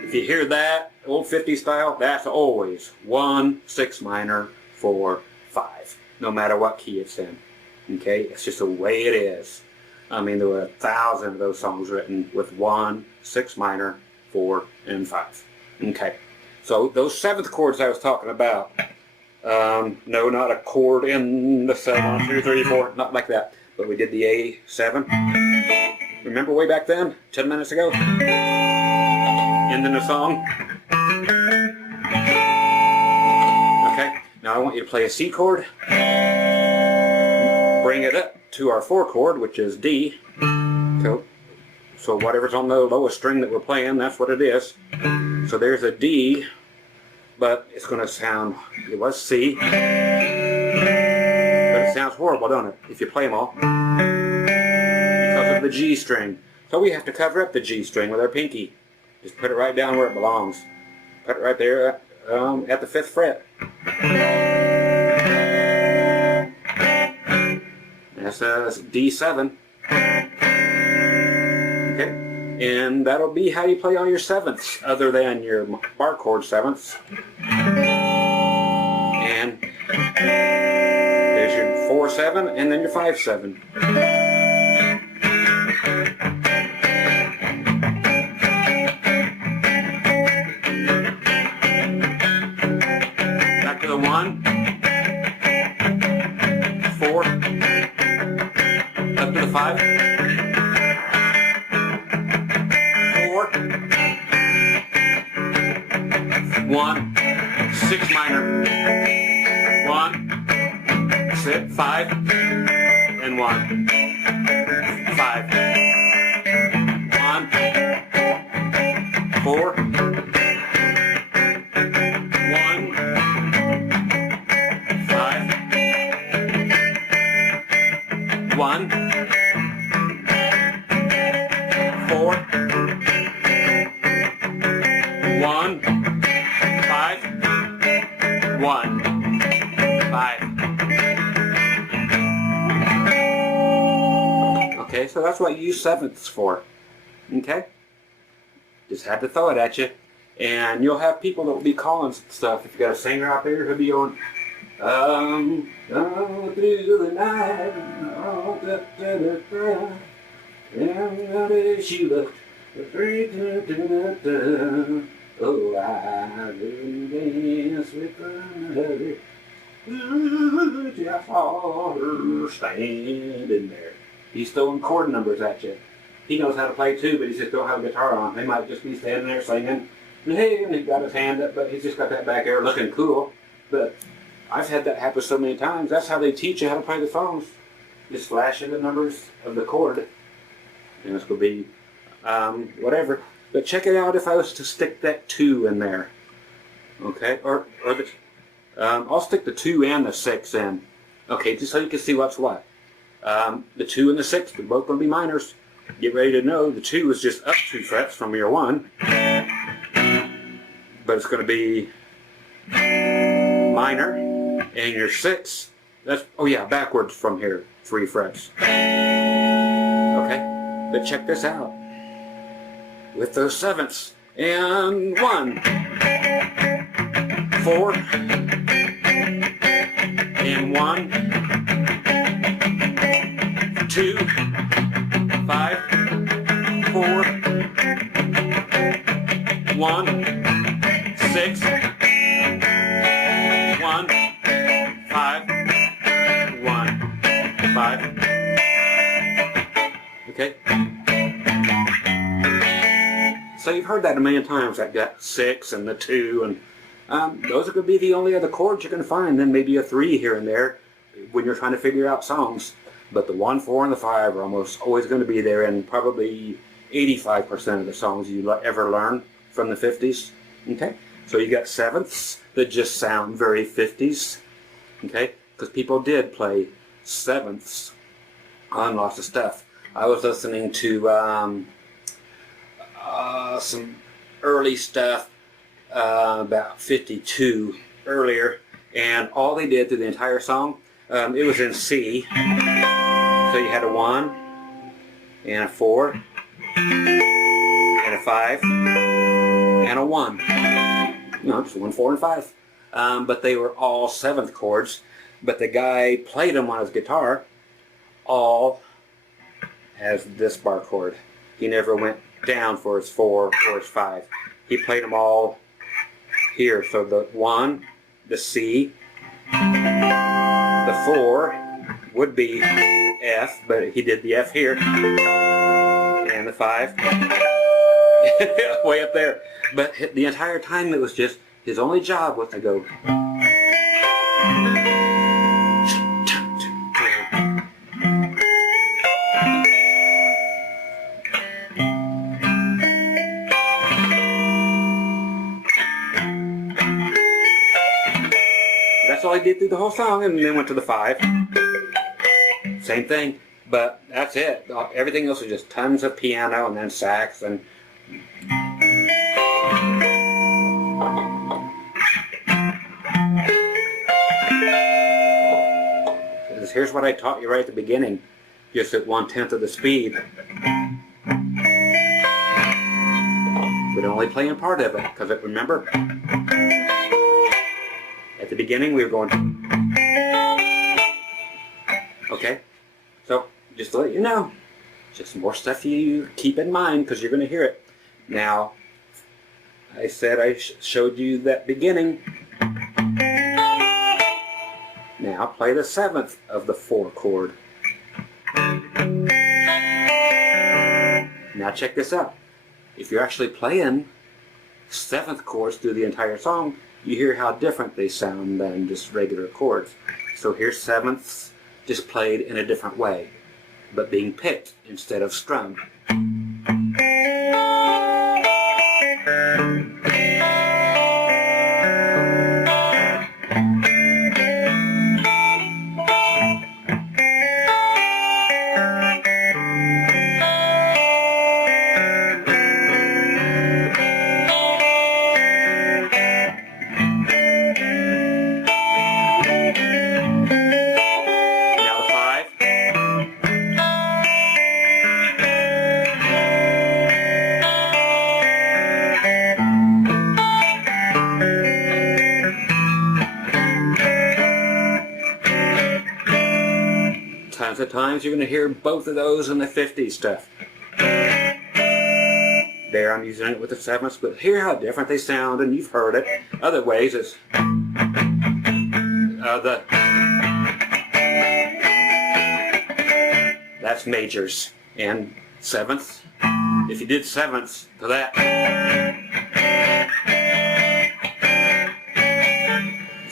If you hear that old 50s style, that's always 1, 6 minor, 4, 5, no matter what key it's in. Okay, it's just the way it is. I mean, there were 1,000 of those songs written with 1, 6 minor, 4, and 5. Okay, so those 7th chords I was talking about, no, not a chord in the 7, 1, 2, 3, 4, not like that, but we did the A7. Remember way back then, 10 minutes ago? Ending the song. Okay, now I want you to play a C chord. Bring it up to our 4 chord, which is D. So whatever's on the lowest string that we're playing, that's what it is. So there's a D, but it's going to sound, it was C, but it sounds horrible, don't it, if you play them all, because of the G string. So we have to cover up the G string with our pinky. Just put it right down where it belongs. Put it right there at the 5th fret. That's D7. Okay, and that'll be how you play all your 7ths, other than your bar chord 7ths. And there's your 4-7, and then your 5-7. Back to the 1, 4, up to the 5. 1, 6 minor, 1, 6, 5, and 1, 5, 1, 4, 1, 5, 1, 4, 1, 5, 1, 5. Okay, so that's what you use 7ths for. Okay? Just had to throw it at you. And you'll have people that will be calling stuff. If you got a singer out there, he'll be going, through the night, and she looked, oh, I didn't dance with another. Ooh, just saw her standing there. He's throwing chord numbers at you. He knows how to play too, but he just don't have a guitar on. He might just be standing there singing, and hey, and he's got his hand up, but he's just got that back there looking cool. But I've had that happen so many times. That's how they teach you how to play the songs. Just flashing the numbers of the chord, and it's going to be whatever. But check it out if I was to stick that 2 in there. Okay, or the I'll stick the 2 and the 6 in. Okay, just so you can see what's what. The 2 and the 6, they're both going to be minors. Get ready to know the 2 is just up 2 frets from your 1. But it's going to be minor. And your 6, that's, oh yeah, backwards from here, 3 frets. Okay, but check this out. With those 7ths. And 1, 4, and 1, 2, 5, 4, 1, 6, 1, 5, 1, 5. Okay? So you've heard that a million times, that 6 and the 2, and those are going to be the only other chords you're going to find, then maybe a 3 here and there when you're trying to figure out songs. But the 1, 4, and the 5 are almost always going to be there in probably 85% of the songs you ever learn from the 50s. Okay? So you got 7ths that just sound very 50s. Okay? Because people did play 7ths on lots of stuff. I was listening to some early stuff, about 52 earlier, and all they did through the entire song, it was in C. So you had a 1 and a 4 and a 5 and a 1. No, just 1, 4, and 5. But they were all 7th chords. But the guy played them on his guitar all as this bar chord. He never went down for his 4 or his 5. He played them all here. So the 1, the C, the 4 would be F, but he did the F here, and the 5 way up there. But the entire time it was just, his only job was to go. That's all he did through the whole song, and then went to the 5. Same thing, but that's it. Everything else was just tons of piano and then sax and. Here's what I taught you right at the beginning, just at 1/10 of the speed. But only playing part of it, because remember, at the beginning we were going. Okay, so just to let you know, just more stuff you keep in mind, because you're going to hear it. Now, I said I showed you that beginning. Now play the 7th of the 4 chord. Now check this out. If you're actually playing 7th chords through the entire song, you hear how different they sound than just regular chords. So here's 7ths just played in a different way, but being picked instead of strummed. Tons of times you're going to hear both of those in the 50s stuff. There I'm using it with the 7ths, but hear how different they sound, and you've heard it. Other ways it's that's majors and 7ths. If you did 7ths to that,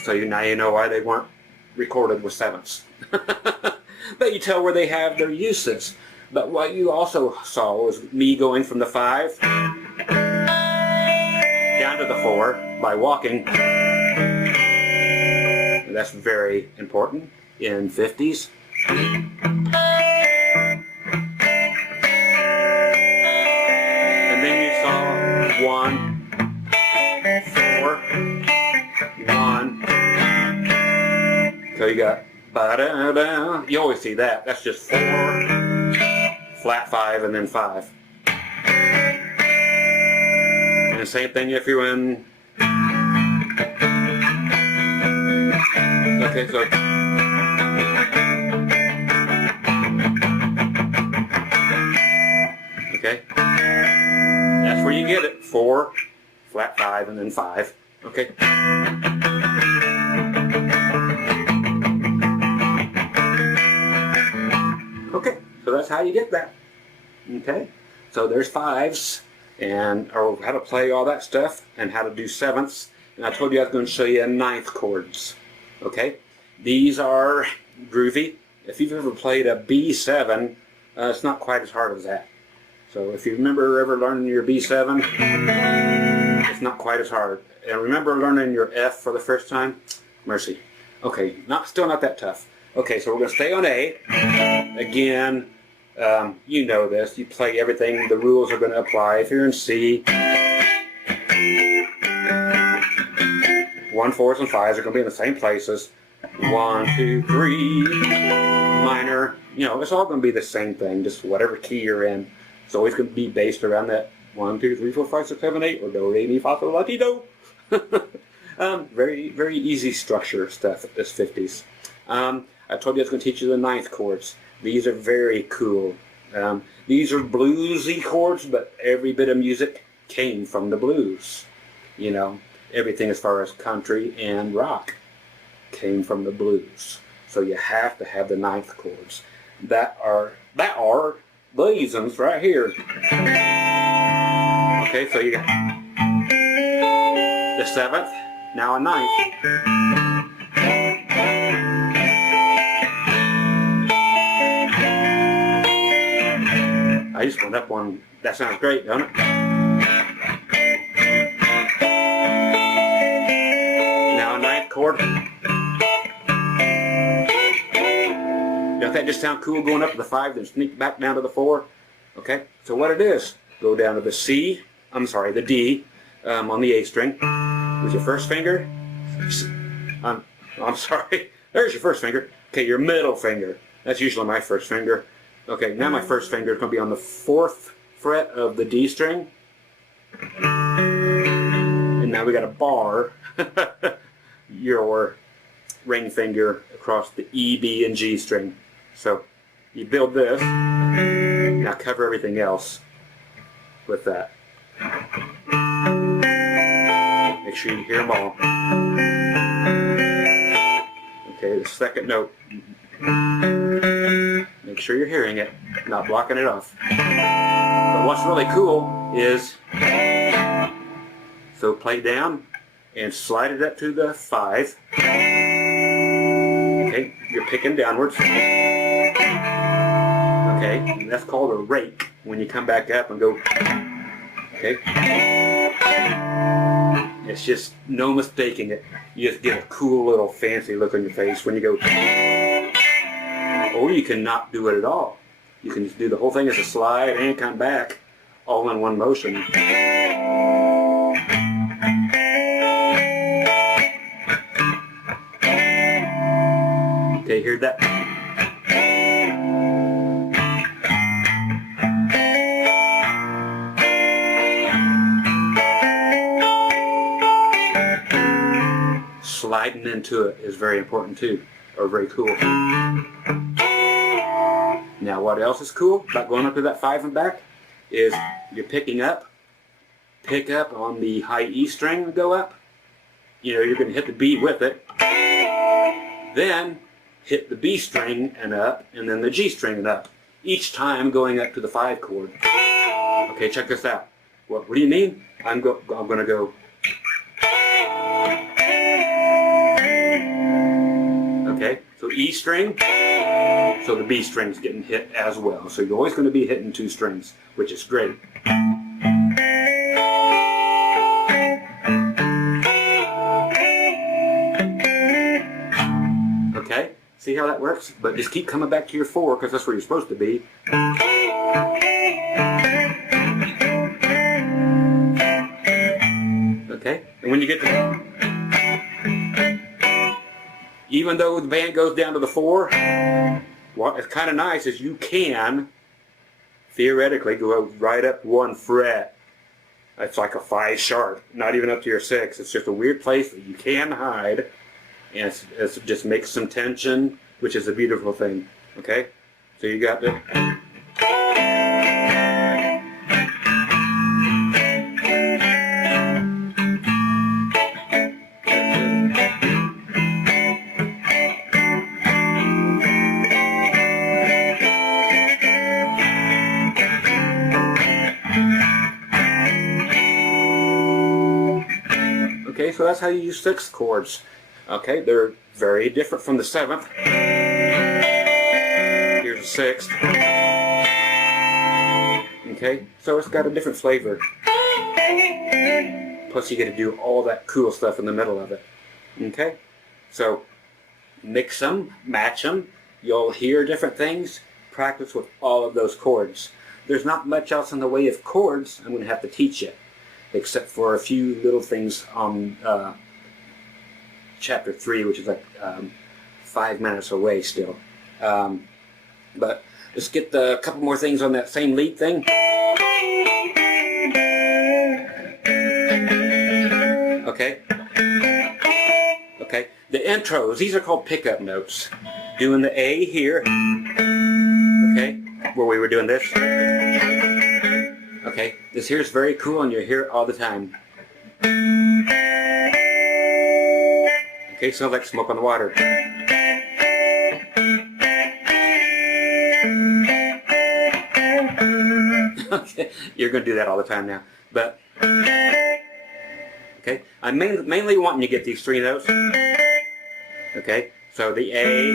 so now you know why they weren't recorded with 7ths. But you tell where they have their uses. But what you also saw was me going from the 5 down to the 4 by walking. That's very important in 50s. And then you saw 1, 4, 1. So you got ba-da-da. You always see that. That's just 4, flat 5, and then 5. And the same thing if you're in. Okay, so. Okay. That's where you get it. 4, flat 5, and then 5. Okay. Okay, so that's how you get that. Okay, so there's 5s, and or how to play all that stuff, and how to do 7ths. And I told you I was going to show you 9th chords. Okay, these are groovy. If you've ever played a B7, it's not quite as hard as that. So if you remember ever learning your B7, it's not quite as hard. And remember learning your F for the first time? Mercy. Okay, still not that tough. Okay, so we're going to stay on A. Again, you know this. You play everything. The rules are going to apply. If you're in C, 1, 4s, and 5s are going to be in the same places. 1, 2, 3, minor. You know, it's all going to be the same thing, just whatever key you're in. It's always going to be based around that 1, 2, 3, 4, 5, 6, 7, 8, or do, re, mi, fa, sol, la, ti, do. Very, very easy structure stuff at this 50s. I told you I was going to teach you the 9th chords. These are very cool. These are bluesy chords, but every bit of music came from the blues. You know, everything as far as country and rock came from the blues. So you have to have the 9th chords. That are these ones right here. Okay, so you got the 7th, now a 9th. I just went up one. That sounds great, don't it? Now a 9th chord. Don't that just sound cool going up to the 5, then sneak back down to the 4? Okay, so what it is, go down to the C, the D, on the A string, with your first finger. I'm sorry, there's your first finger. Okay, your middle finger. That's usually my first finger. Okay, now my first finger is going to be on the 4th fret of the D string. And now we got a bar your ring finger across the E, B, and G string. So you build this, now cover everything else with that. Make sure you hear them all. Okay, the 2nd note. Make sure you're hearing it, not blocking it off. But what's really cool is, so play down and slide it up to the 5. Okay, you're picking downwards. Okay, and that's called a rake when you come back up and go. Okay, it's just no mistaking it. You just get a cool little fancy look on your face when you go. Or you can not do it at all. You can just do the whole thing as a slide and come back all in one motion. Okay, hear that? Sliding into it is very important too, or very cool. Now what else is cool about going up to that 5 and back is you're picking up, pick up on the high E string and go up. You know, you're going to hit the B with it. Then hit the B string and up, and then the G string and up. Each time going up to the 5 chord. Okay, check this out. What do you mean? I'm going to go. Okay, so E string. So the B string's getting hit as well. So you're always going to be hitting 2 strings, which is great. Okay, see how that works? But just keep coming back to your 4 because that's where you're supposed to be. Okay, and when you get to... Even though the band goes down to the 4, what's kind of nice is you can theoretically go right up 1 fret. It's like a 5 sharp, not even up to your 6. It's just a weird place that you can hide, and it just makes some tension, which is a beautiful thing. Okay, so you got the. Okay, so that's how you use 6th chords. Okay, they're very different from the 7th. Here's the 6th. Okay, so it's got a different flavor. Plus you get to do all that cool stuff in the middle of it. Okay, so mix them, match them. You'll hear different things. Practice with all of those chords. There's not much else in the way of chords I'm going to have to teach you, except for a few little things on chapter 3, which is like 5 minutes away still. But let's get a couple more things on that same lead thing. Okay. Okay. The intros, these are called pickup notes. Doing the A here. Okay. Where we were doing this. Okay. This here is very cool and you hear it all the time. Okay, sounds like smoke on the water. Okay, you're going to do that all the time now. But, okay, I'm mainly wanting you to get these 3 notes. Okay, so the A,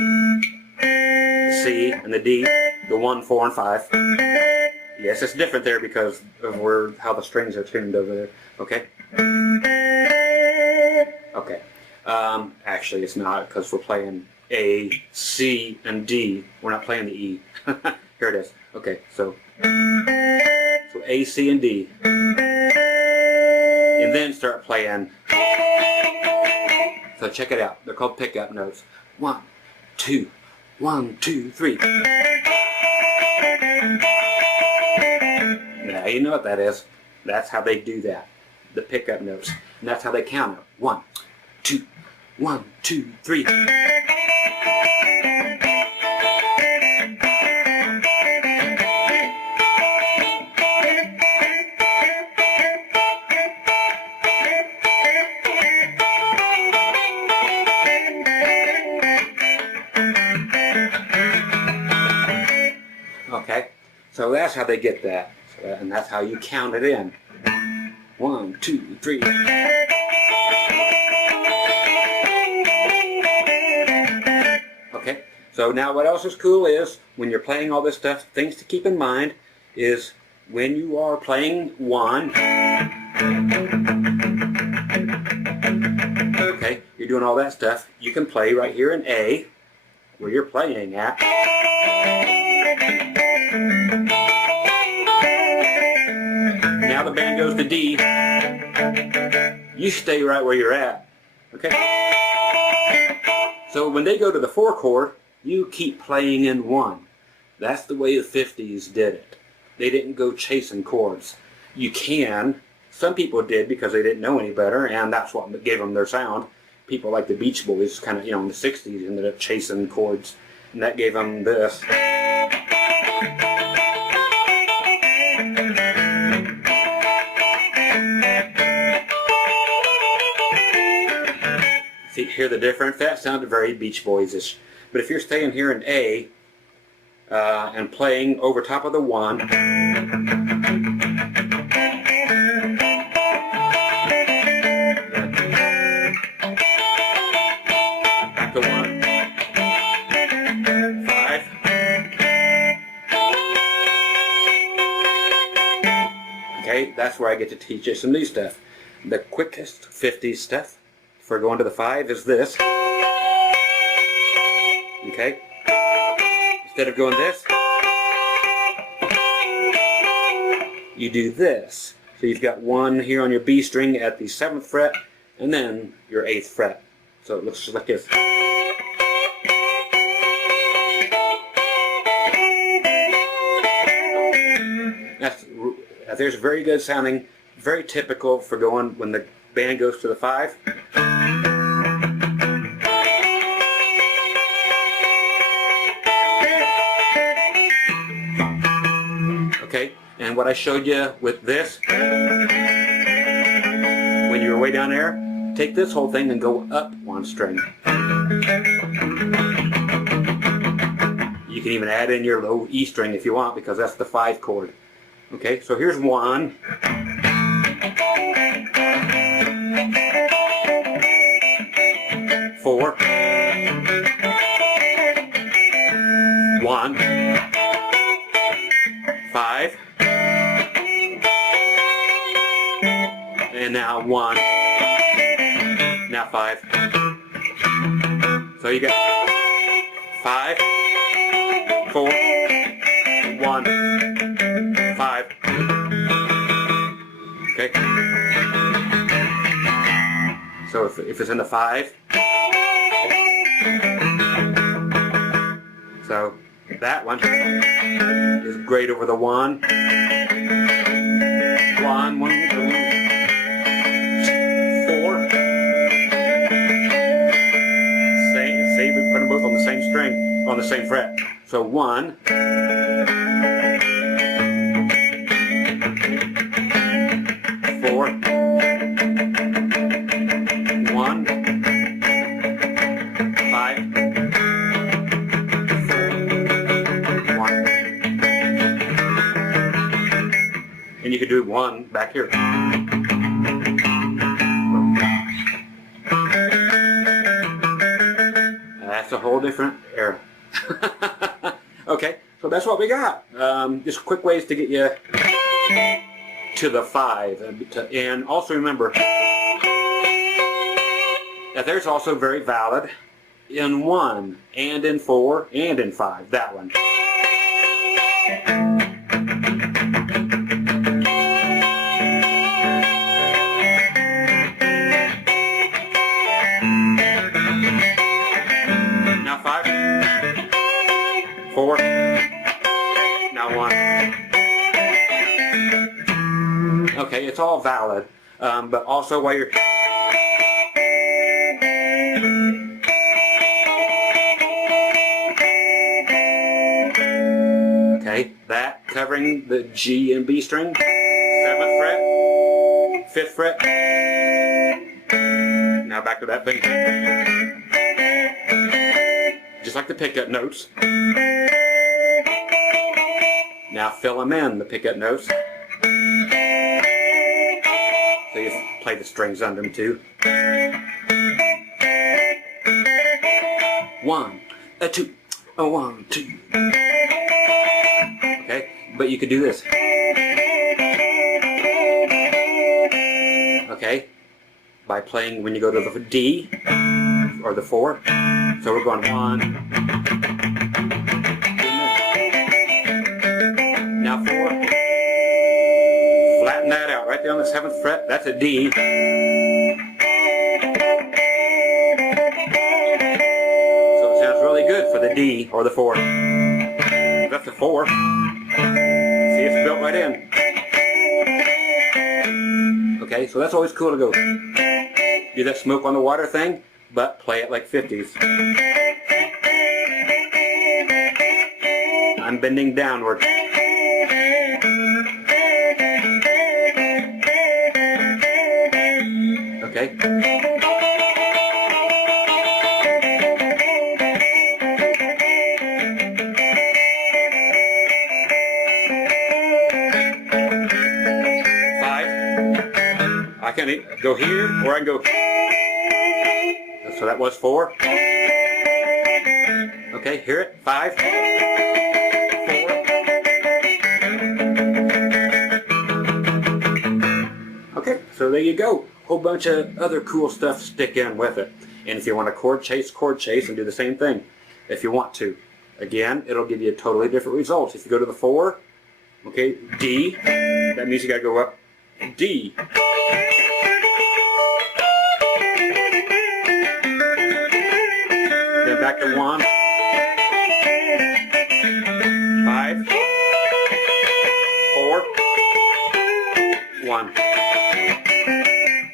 the C, and the D, the 1, 4, and 5. Yes, it's different there because of how the strings are tuned over there. Okay? Okay. Actually, it's not because we're playing A, C, and D. We're not playing the E. Here it is. Okay, so A, C, and D. And then start playing. So check it out. They're called pickup notes. 1, 2, 1, 2, 3. Now you know what that is. That's how they do that. The pickup notes. And that's how they count it. 1, 2, 1, 2, 3. Okay, so that's how they get that. And that's how you count it in. 1, 2, 3. Okay, so now what else is cool is when you're playing all this stuff, things to keep in mind is when you are playing 1, okay, you're doing all that stuff, you can play right here in A, where you're playing at. Now the band goes to D, you stay right where you're at, okay? So when they go to the 4 chord, you keep playing in 1. That's the way the 50s did it. They didn't go chasing chords. You can. Some people did because they didn't know any better, and that's what gave them their sound. People like the Beach Boys, kind of, in the 60s, ended up chasing chords, and that gave them this. See, hear the difference? That sounded very Beach Boys-ish. But if you're staying here in A and playing over top of the 1, back to 1, 5, okay, that's where I get to teach you some new stuff. The quickest 50s stuff for going to the 5 is this. Okay? Instead of going this, you do this. So you've got 1 here on your B string at the 7th fret, and then your 8th fret. So it looks just like this. There's very good sounding, very typical for going when the band goes to the 5. Okay, and what I showed you with this, when you were way down there, take this whole thing and go up 1 string. You can even add in your low E string if you want, because that's the 5 chord. Okay, so here's 1. 4, 1, 5, and now 1, now 5. So you got 5, 4, 1, 5. Okay. So if it's in the 5, So that one is great over the 1. 1, 1, 2, 4. See, we put them both on the same string, on the same fret. So 1. 4. 1. 5. 1. And you could do 1 back here. That's a whole different era. Okay, so that's what we got. Just quick ways to get you to the 5. And also remember that there's also very valid in 1 and in 4 and in 5. That one. Now 5, 4, now 1. Okay, it's all valid, but also while you're okay, that covering the G and B string, 7th fret, 5th fret. Now back to that thing. Just like the pickup notes. Now fill them in, the pickup notes. So you play the strings under them too. 1, 2, 1, 2. Okay, but you could do this. Okay, by playing when you go to the D or the 4. So we're going 1. Now 4. Flatten that out right there on the 7th fret. That's a D. So it sounds really good for the D or the 4. That's a 4. See, it's built right in. Okay, so that's always cool to go do that smoke on the water thing, but play it like 50s. I'm bending downward. Okay. I can go here, or I can go. So that was 4. Okay, hear it. 5, 4. Okay, so there you go. Whole bunch of other cool stuff to stick in with it. And if you want to chord chase, and do the same thing. If you want to. Again, it'll give you a totally different result. If you go to the 4, okay, D, that means you got to go up D. Back to 1, 5, 4, 1,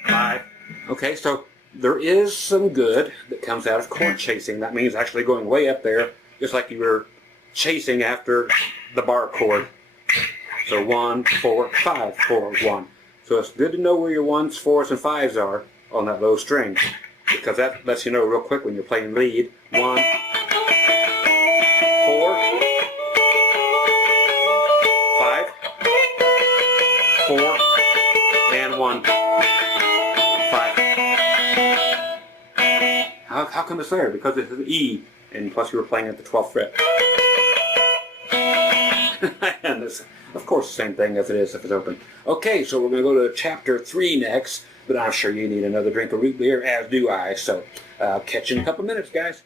5. Okay, so there is some good that comes out of chord chasing. That means actually going way up there, just like you were chasing after the bar chord. So 1, 4, 5, 4, 1. So it's good to know where your 1s, 4s, and 5s are on that low string, because that lets you know real quick when you're playing lead. 1, 4, 5, 4, and 1, 5. How come it's there? Because it's an E, and plus you were playing at the 12th fret. And it's, of course, the same thing as it is if it's open. Okay, so we're going to go to chapter 3 next, but I'm sure you need another drink of root beer, as do I. So I'll catch you in a couple minutes, guys.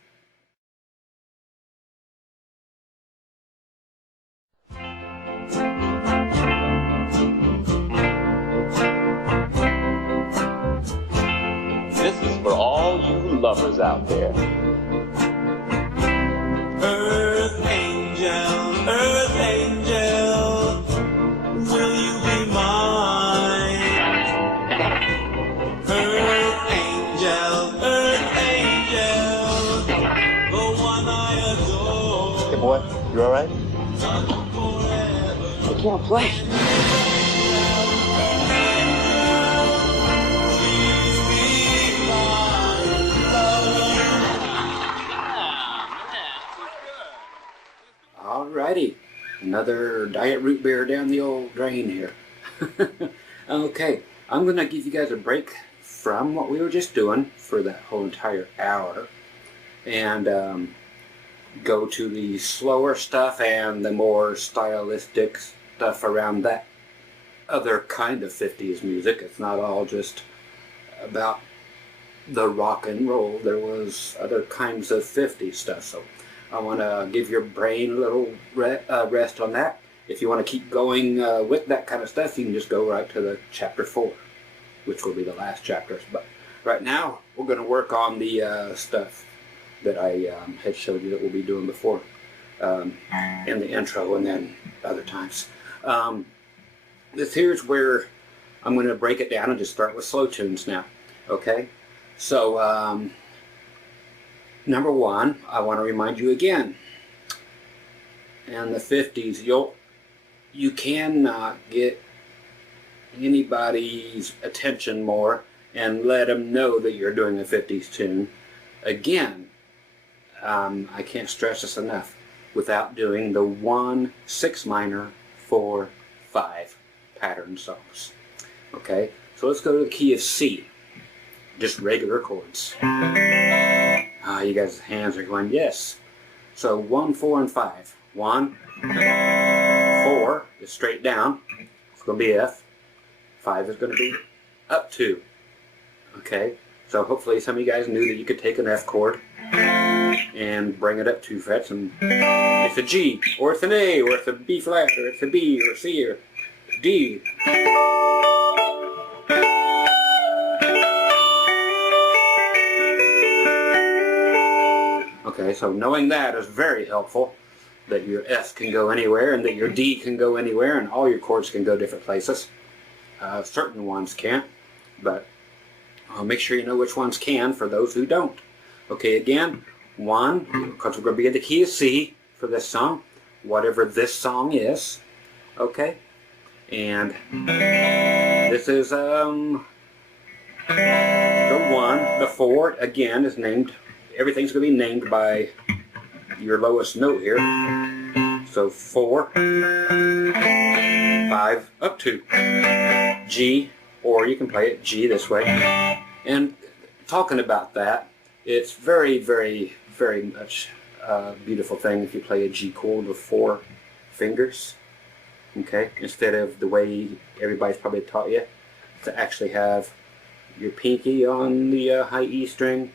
This is for all you lovers out there. You all right? I can't play. Alrighty, another diet root beer down the old drain here. Okay, I'm gonna give you guys a break from what we were just doing for that whole entire hour, and go to the slower stuff and the more stylistic stuff around that other kind of 50s music. It's not all just about the rock and roll. There was other kinds of 50s stuff, so I want to give your brain a little rest on that. If you want to keep going with that kind of stuff, you can just go right to the chapter 4, which will be the last chapters. But right now, we're going to work on the stuff that I had showed you that we'll be doing before in the intro and then other times. This here's where I'm going to break it down and just start with slow tunes now. Okay? So, number one, I want to remind you again, in the 50s, you cannot get anybody's attention more and let them know that you're doing a 50s tune. Again, I can't stress this enough, without doing the 1, 6 minor, 4, 5 pattern songs. Okay, so let's go to the key of C, just regular chords. You guys' hands are going, yes. So 1, 4, and 5. 1, 4 is straight down. It's going to be F. 5 is going to be up 2. Okay, so hopefully some of you guys knew that you could take an F chord and bring it up 2 frets, and it's a G, or it's an A, or it's a B flat, or it's a B, or C, or D. Okay, so knowing that is very helpful, that your F can go anywhere and that your D can go anywhere and all your chords can go different places. Certain ones can't, but make sure you know which ones can for those who don't. Okay, again, 1, because we're going to be in the key of C for this song, whatever this song is. Okay, and this is the 1. The 4, again, is named, everything's going to be named by your lowest note here. So 4, 5, up 2, G, or you can play it G this way. And talking about that, it's very, very, very much a beautiful thing if you play a G chord with 4 fingers. Okay, instead of the way everybody's probably taught you to actually have your pinky on the high E string,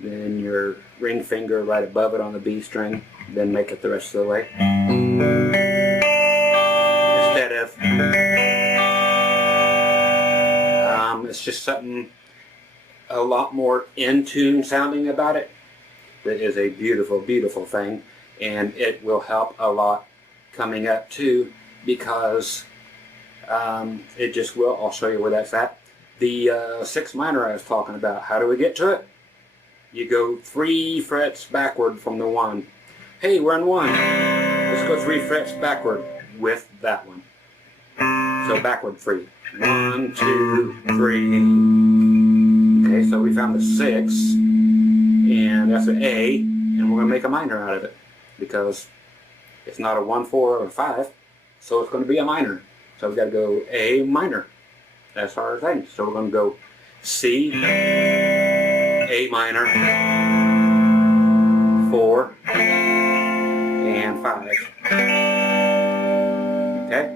then your ring finger right above it on the B string, then make it the rest of the way. Instead of, it's just something a lot more in tune sounding about it. That is a beautiful, beautiful thing, and it will help a lot coming up too, because it just will. I'll show you where that's at. The 6 minor I was talking about, how do we get to it? You go 3 frets backward from the 1. Hey, we're in 1. Let's go 3 frets backward with that one. So backward 3. 1, 2, 3. Okay, so we found the 6, and that's an A, and we're going to make a minor out of it, because it's not a 1, 4, or 5, so it's going to be a minor. So we've got to go A minor. That's our thing. So we're going to go C, A minor, 4, and 5. Okay?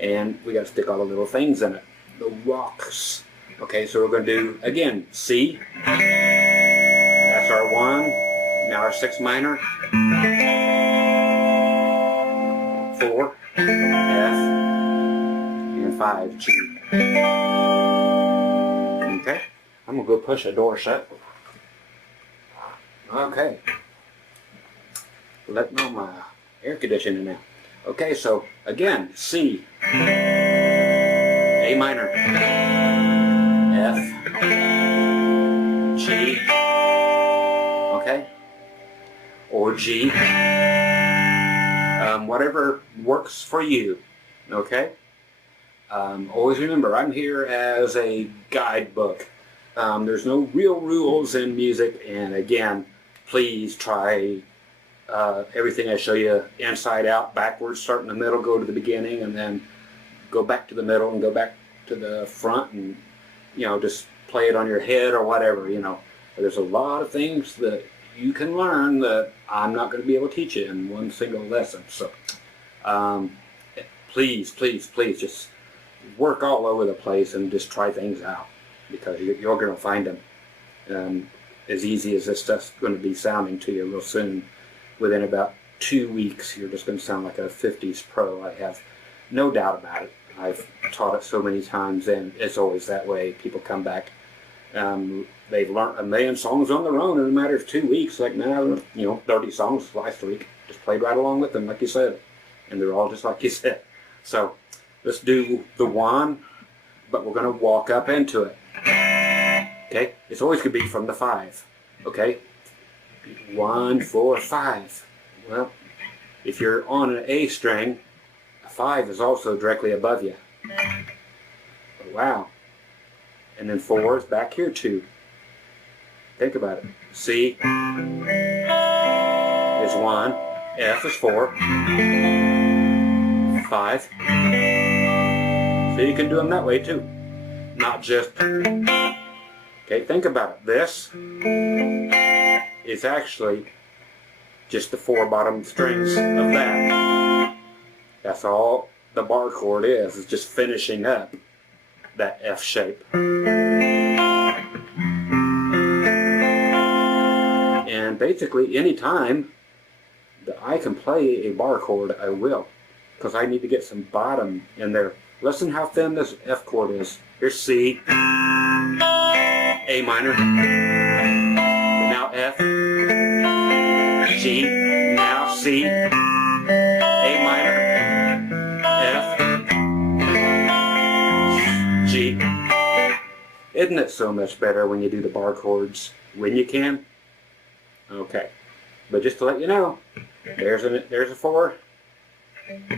And we got to stick all the little things in it. The rocks. Okay, so we're going to do, again, C. That's our 1. Now our 6 minor. 4, F, and 5, G. Okay, I'm going to go push a door shut. Okay. Let me know my air conditioning now. Okay, so again, C, A minor, F, G, okay, or G, whatever works for you, okay? Always remember, I'm here as a guidebook. There's no real rules in music, and again, please try everything I show you inside out, backwards, start in the middle, go to the beginning, and then go back to the middle and go back to the front, and just play it on your head or whatever. There's a lot of things that you can learn that I'm not going to be able to teach you in one single lesson. So please just work all over the place and just try things out, because you're going to find them as easy as this stuff's going to be sounding to you real soon. Within about 2 weeks, you're just going to sound like a 50s pro. I have no doubt about it. I've taught it so many times, and it's always that way. People come back. They've learned 1 million songs on their own in a matter of 2 weeks. Like now, 30 songs last week. Just played right along with them, like you said. And they're all just like you said. So let's do the one, but we're going to walk up into it. Okay? It's always going to be from the 5. Okay? 1, 4, 5. Well, if you're on an A string, a 5 is also directly above you. Oh, wow. And then 4 is back here too. Think about it. C is 1, F is 4, 5. So you can do them that way too. Not just... Okay, think about it. This is actually just the 4 bottom strings of that. That's all the bar chord is. It's just finishing up that F shape. And basically, anytime that I can play a bar chord, I will, because I need to get some bottom in there. Listen how thin this F chord is. Here's C, A minor, now F, G, now C, A minor, F, G. Isn't it so much better when you do the bar chords when you can? Okay, but just to let you know, there's a 4.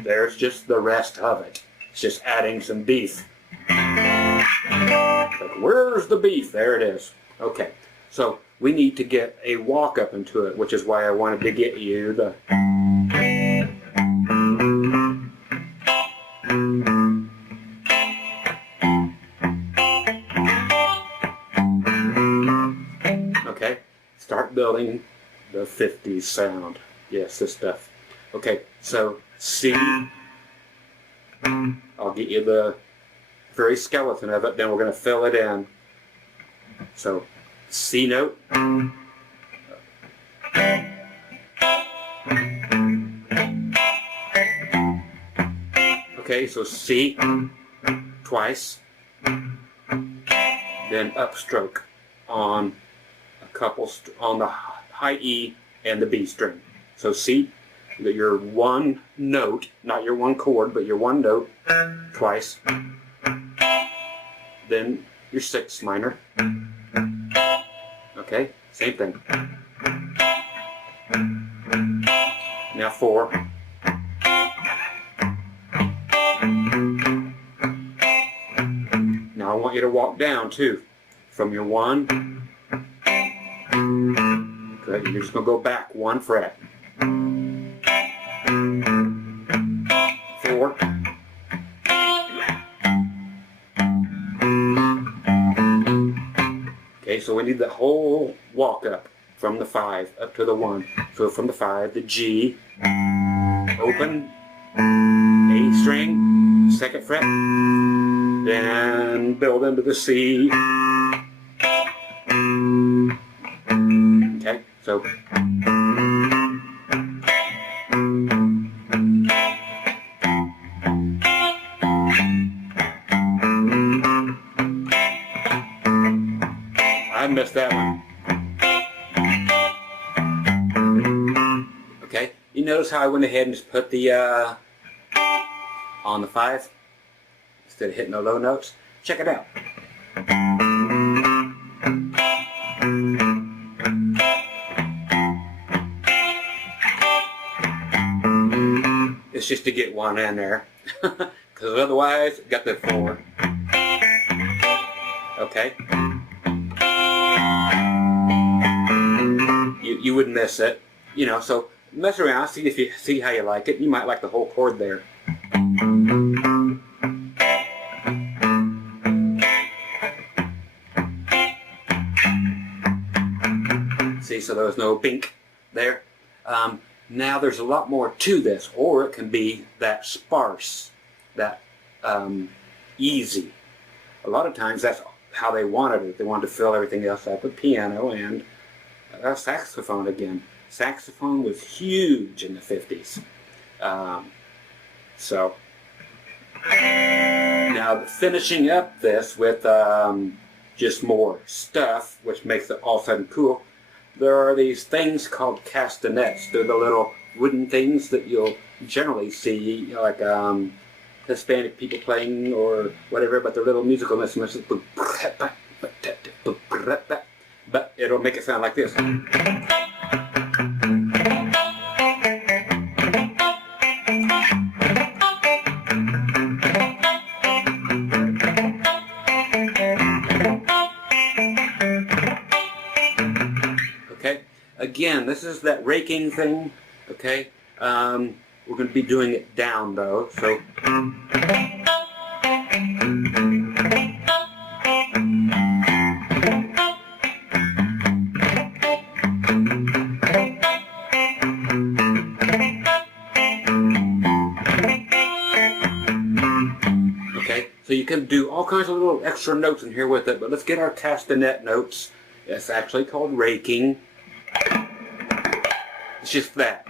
There's just the rest of it. It's just adding some beef. Like, where's the beef? There it is. Okay, so we need to get a walk up into it, which is why I wanted to get you the... Okay, start building the 50s sound. Yes, this stuff. Okay, so C, I'll get you the very skeleton of it, then we're going to fill it in. So, C note. Okay, so C twice, then upstroke on a couple on the high E and the B string. So C, your 1 note, not your 1 chord, but your 1 note twice. Then your 6 minor. Okay, same thing. Now 4. Now I want you to walk down too, from your 1. Okay, you're just going to go back 1 fret. 4. Okay, so we need the whole walk up from the 5 up to the 1. So from the 5, the G, open, A string, 2nd fret, then build into the C. Okay, so I missed that one. Okay, you notice how I went ahead and just put the on the 5 instead of hitting the low notes? Check it out. It's just to get one in there. Because otherwise, got the 4. Okay? You would miss it. You know, so mess around, see how you like it. You might like the whole chord there. See, so there was no bink there. Now there's a lot more to this, or it can be that sparse, that easy. A lot of times that's how they wanted it. They wanted to fill everything else up with piano and saxophone again. Saxophone was huge in the 50s. So now finishing up this with just more stuff, which makes it all of a sudden cool. There are these things called castanets. They're the little wooden things that you'll generally see, you know, like Hispanic people playing or whatever, but they're little musical instruments. But it'll make it sound like this. Okay, again, this is that raking thing, okay? We're going to be doing it down though, so. Okay, so you can do all kinds of little extra notes in here with it, but let's get our castanet notes. It's actually called raking. It's just that.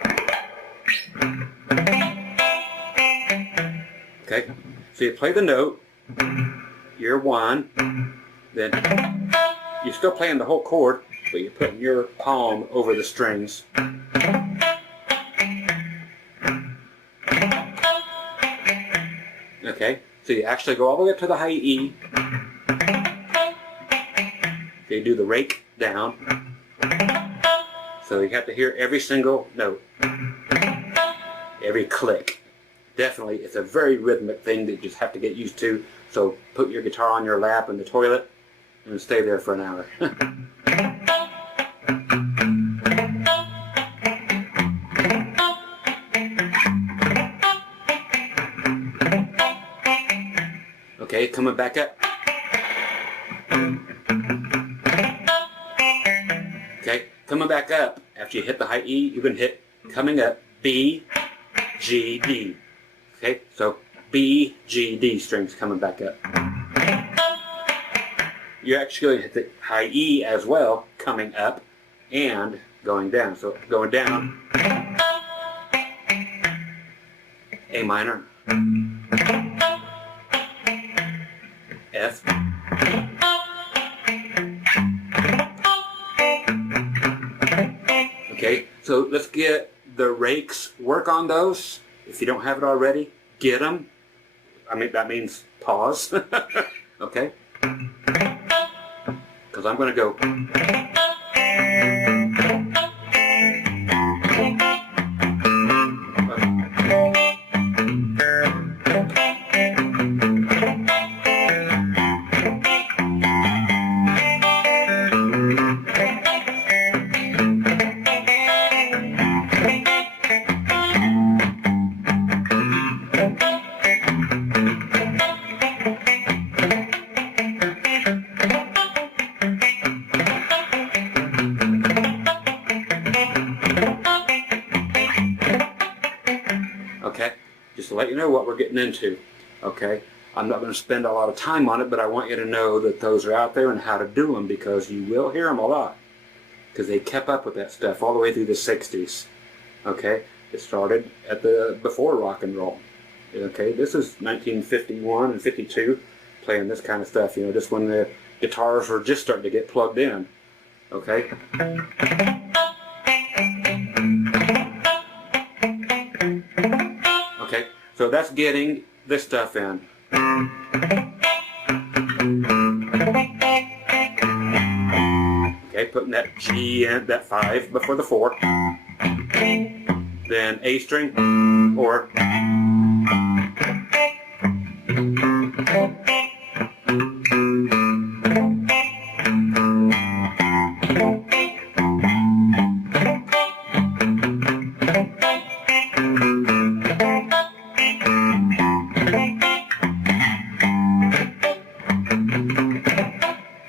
Okay, so you play the note, you're 1, then you're still playing the whole chord, but you're putting your palm over the strings. Okay, so you actually go all the way up to the high E. So you do the rake down. So you have to hear every single note, every click. Definitely, it's a very rhythmic thing that you just have to get used to. So put your guitar on your lap in the toilet and stay there for an hour. Okay, coming back up. Okay, coming back up. After you hit the high E, you're going to hit coming up B, G, D. Okay, so B, G, D strings coming back up. You're actually going to hit the high E as well, coming up and going down. So going down, A minor, F, okay, so let's get the rakes, work on those. If you don't have it already, get them. I mean, that means pause. Okay? Because I'm going to go. Okay, just to let you know what we're getting into. Okay, I'm not going to spend a lot of time on it, but I want you to know that those are out there and how to do them, because you will hear them a lot, because they kept up with that stuff all the way through the 60s. Okay, it started at the before rock and roll. Okay, this is 1951 and 52, playing this kind of stuff, you know, just when the guitars were just starting to get plugged in. Okay. Okay, so that's getting this stuff in. Okay, putting that G in, that 5 before the 4. then A string, or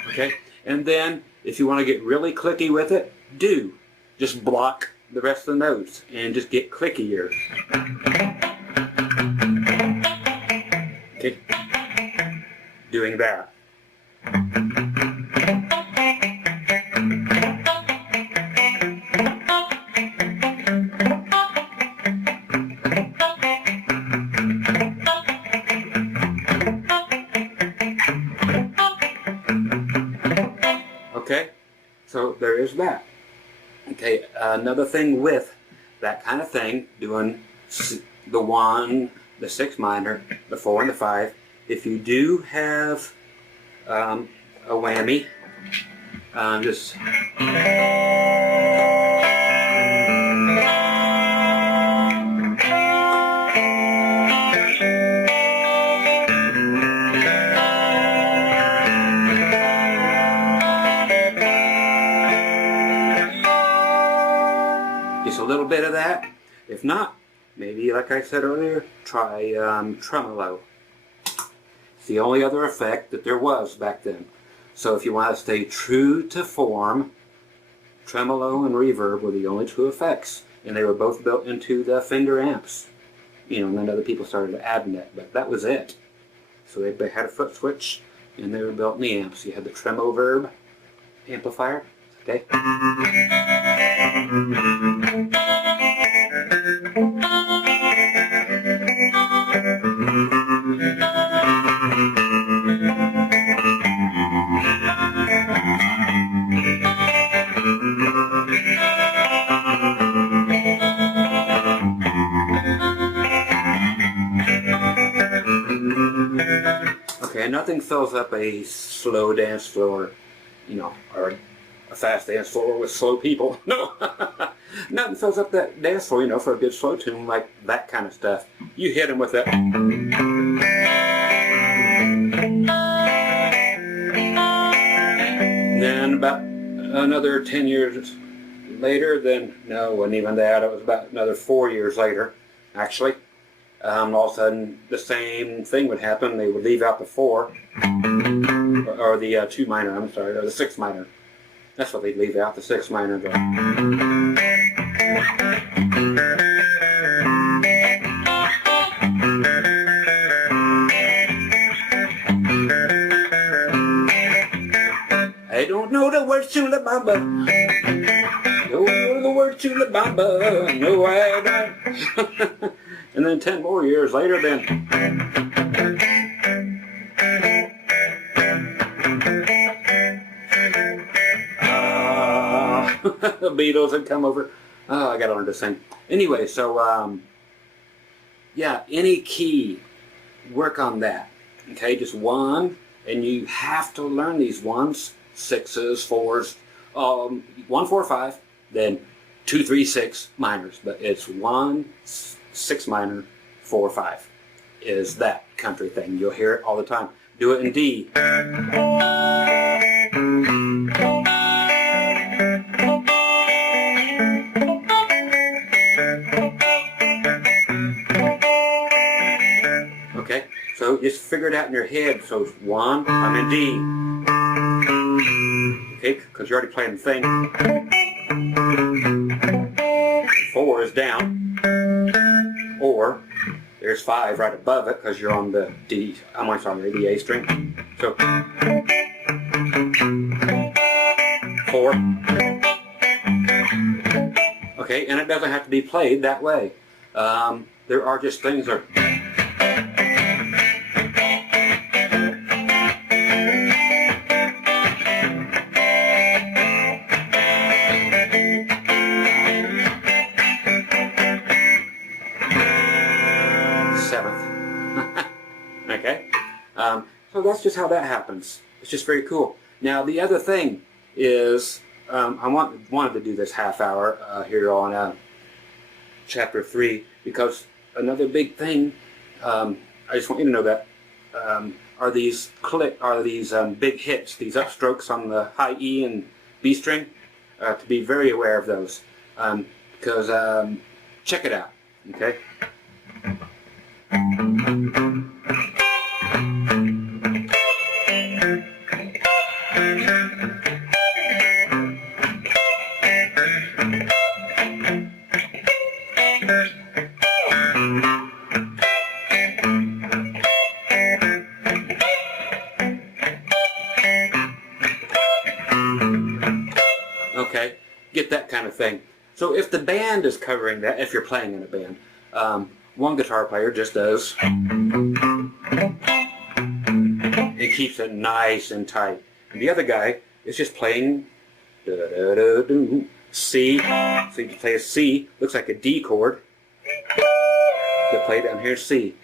okay, and then if you want to get really clicky with it, do. Just block the rest of the notes and just get clickier. Okay, doing that. Okay, so there is that. Okay, another thing with that kind of thing, doing the 1, the 6 minor, the 4 and the 5, if you do have a whammy, just a little bit of that. If not, maybe like I said earlier, try tremolo. It's the only other effect that there was back then. So if you want to stay true to form, tremolo and reverb were the only two effects, and they were both built into the Fender amps. You know, and then other people started adding it, but that was it. So they had a foot switch, and they were built in the amps. You had the Tremoverb amplifier. Okay. Okay, nothing fills up a slow dance floor, you know, or a fast dance floor with slow people. No, nothing fills up that dance floor, you know, for a good slow tune like that kind of stuff. You hit them with that. Then about another 10 years later, then, no, it wasn't even that. It was about another 4 years later, actually. All of a sudden, the same thing would happen. They would leave out the 4, or the 2 minor, I'm sorry, or the 6 minor. That's what they'd leave out, the 6 minor. I don't know the words to La Bamba. Don't know the words to La Bamba. No, I don't. And then 10 more years later, then the Beatles had come over. Oh, I gotta learn to sing. Anyway, so yeah, any key, work on that. Okay, just one, and you have to learn these 1s, 6s, 4s, 1, 4, 5, then 2, 3, 6 minors. But it's 1, 6 minor, 4, 5 is that country thing. You'll hear it all the time. Do it in D. Okay, so just figure it out in your head. So it's 1, I'm in D. Okay, because you're already playing the thing. 4 is down. Or there's 5 right above it because you're on the D. I'm sorry, the A string. So 4. Okay, and it doesn't have to be played that way. There are just things that are. Okay, so that's just how that happens. It's just very cool. Now the other thing is, I wanted to do this half hour here on chapter 3, because another big thing, I just want you to know that, are these big hits, these upstrokes on the high E and B string, to be very aware of those, because check it out, okay? Okay, get that kind of thing. So if the band is covering that, if you're playing in a band, one guitar player just does, it keeps it nice and tight. And the other guy is just playing C. So you can play a C, looks like a D chord. To play down here C.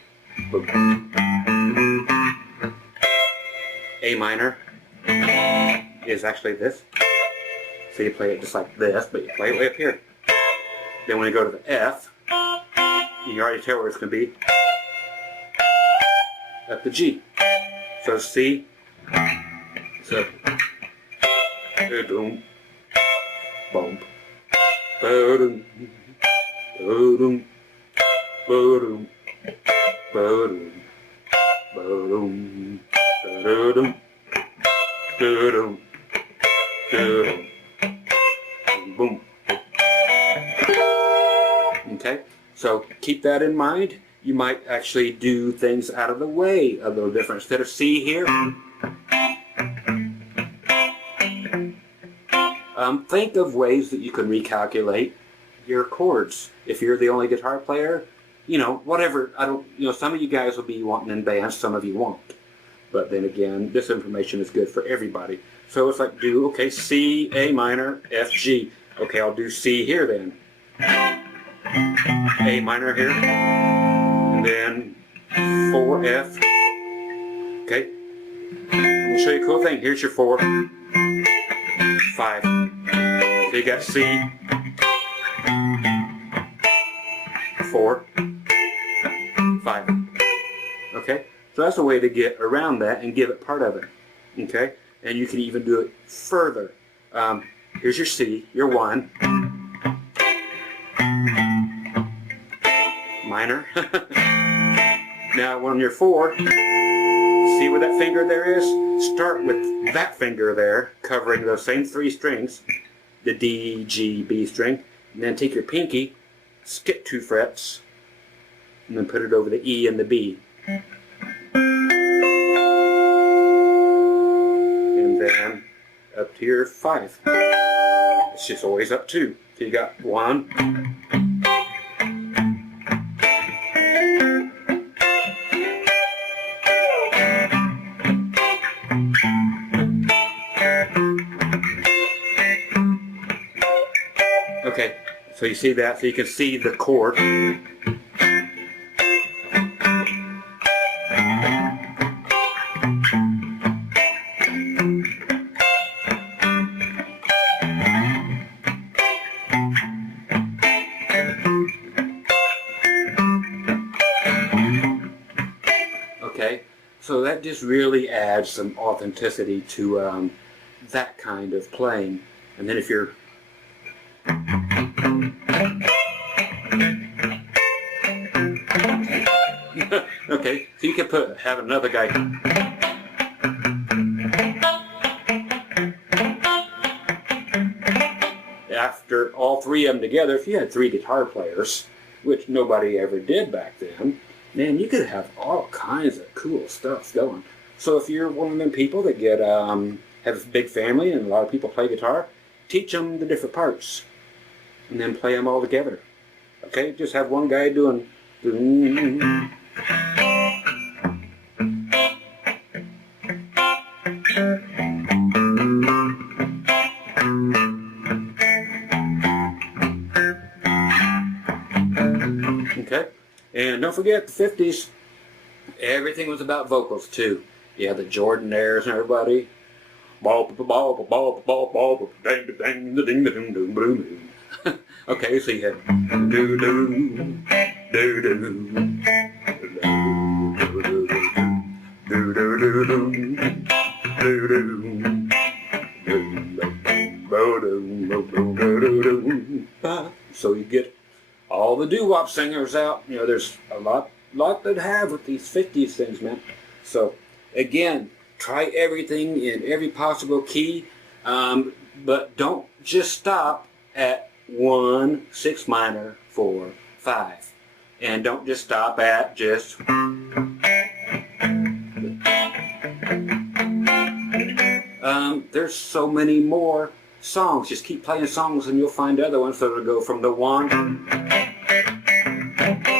A minor is actually this. So you play it just like this, but you play it way up here. Then when you go to the F, you can already tell where it's going to be. Up the G. So C. So boom, boom, boom, boom, boom, boom, boom, boom, boom, boom. Okay, so keep that in mind. You might actually do things out of the way a little different. Instead of C here, think of ways that you can recalculate your chords. If you're the only guitar player, whatever. Some of you guys will be wanting in bands, some of you won't. But then again, this information is good for everybody. So it's like okay, C, A minor, F, G. Okay, I'll do C here then. A minor here. And then 4, F. Okay. Let me show you a cool thing. Here's your 4, 5. So you got C, 4, 5. Okay? So that's a way to get around that and give it part of it. Okay? And you can even do it further. Here's your C, your 1. Minor. Now on your 4, see where that finger there is? Start with that finger there, covering those same 3 strings, the D, G, B string, and then take your pinky, skip 2 frets, and then put it over the E and the B. And then up to your 5. It's just always up 2. So you got 1. Okay, so you see that, so you can see the chord. Okay, so that just really adds some authenticity to that kind of playing. And then if you're okay, so you can have another guy. After all 3 of them together, if you had 3 guitar players, which nobody ever did back then, man, you could have all kinds of cool stuff going. So if you're one of them people that get have a big family and a lot of people play guitar, teach them the different parts and then play them all together. Okay, just have one guy doing. Okay, and don't forget the 50s. Everything was about vocals too. Yeah, the Jordanaires and everybody. Okay, so you had do do do do so you get all the doo-wop singers out. You know, there's a lot that have with these 50s things, man. So again, try everything in every possible key, but don't just stop at 1, 6 minor, 4, 5, and don't just stop at just. There's so many more songs. Just keep playing songs and you'll find other ones that will go from the 1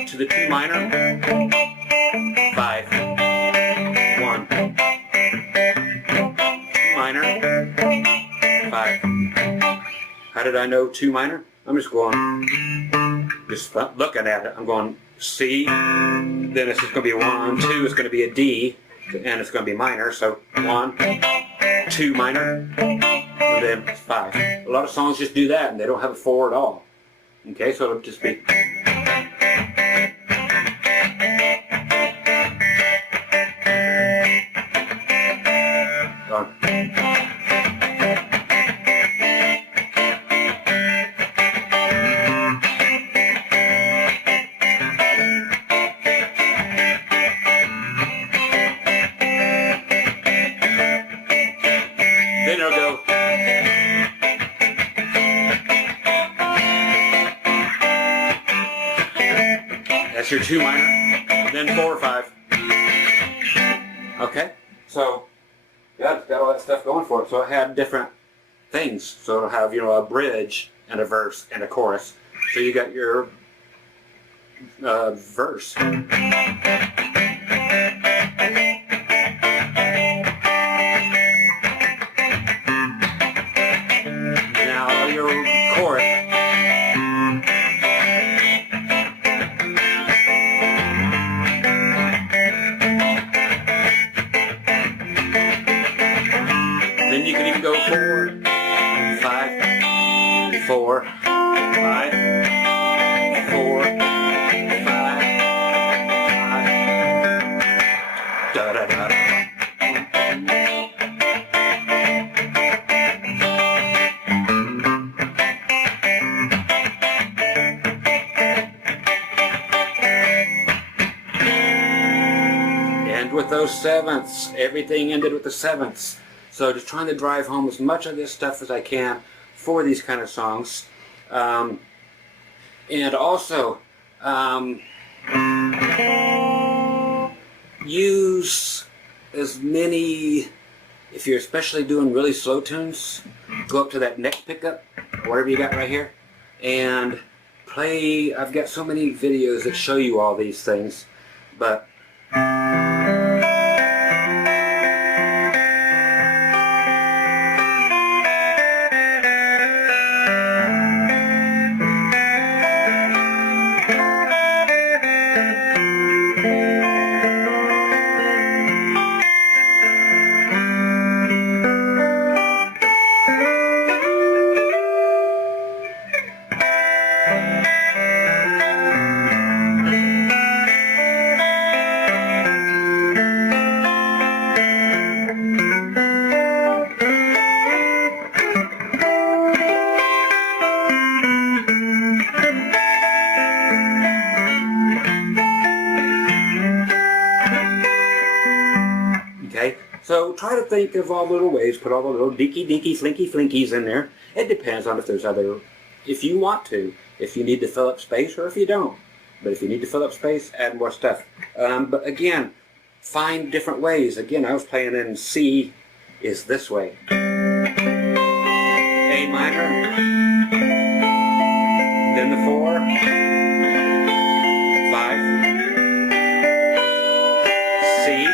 to the 2 minor, 5, 1, 2 minor, 5. How did I know 2 minor? I'm just going, just looking at it. I'm going C, then it's just going to be 1, 2, it's going to be a D, and it's going to be minor, so 1, 2 minor, and then 5. A lot of songs just do that, and they don't have a 4 at all. Okay, so it'll just be. Then it'll go. That's your 2 minor, then 4 or 5. Okay, so yeah, it's got all that stuff going for it. So it had different things. So it'll have, you know, a bridge and a verse and a chorus. So you got your verse. Now your chorus. Then you can even go 4, 5, 4, 5, 4, 5, 5, da da da. And with those sevenths, everything ended with the sevenths. So just trying to drive home as much of this stuff as I can for these kind of songs. And also, use as many, if you're especially doing really slow tunes, go up to that neck pickup, whatever you got right here, and play. I've got so many videos that show you all these things, but so try to think of all the little ways, put all the little dinky flinky flinkies in there. It depends on if there's other, if you want to, if you need to fill up space or if you don't. But if you need to fill up space, add more stuff. But again, find different ways. Again, I was playing in C is this way. A minor, then the 4, 5, C,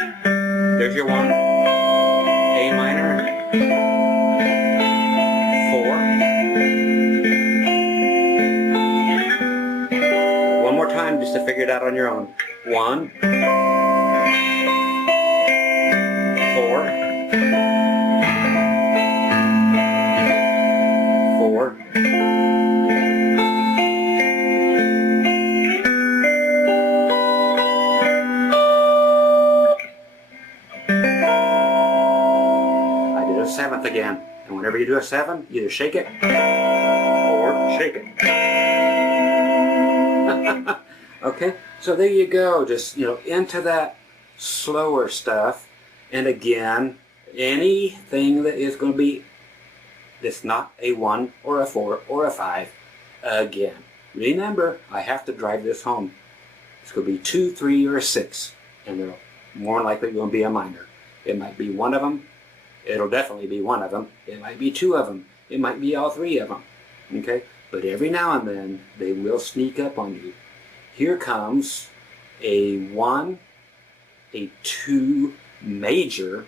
there's your 1. A minor, 4. One more time just to figure it out on your own. 1, 4, 4, whenever you do a 7, either shake it or shake it. Okay, so there you go. Just, into that slower stuff. And again, anything that is going to be, that's not a 1 or a 4 or a 5, again, remember, I have to drive this home. It's going to be 2, 3, or a 6, and they're more likely going to be a minor. It might be one of them. It'll definitely be one of them. It might be 2 of them. It might be all 3 of them. Okay? But every now and then, they will sneak up on you. Here comes a 1, a 2 major,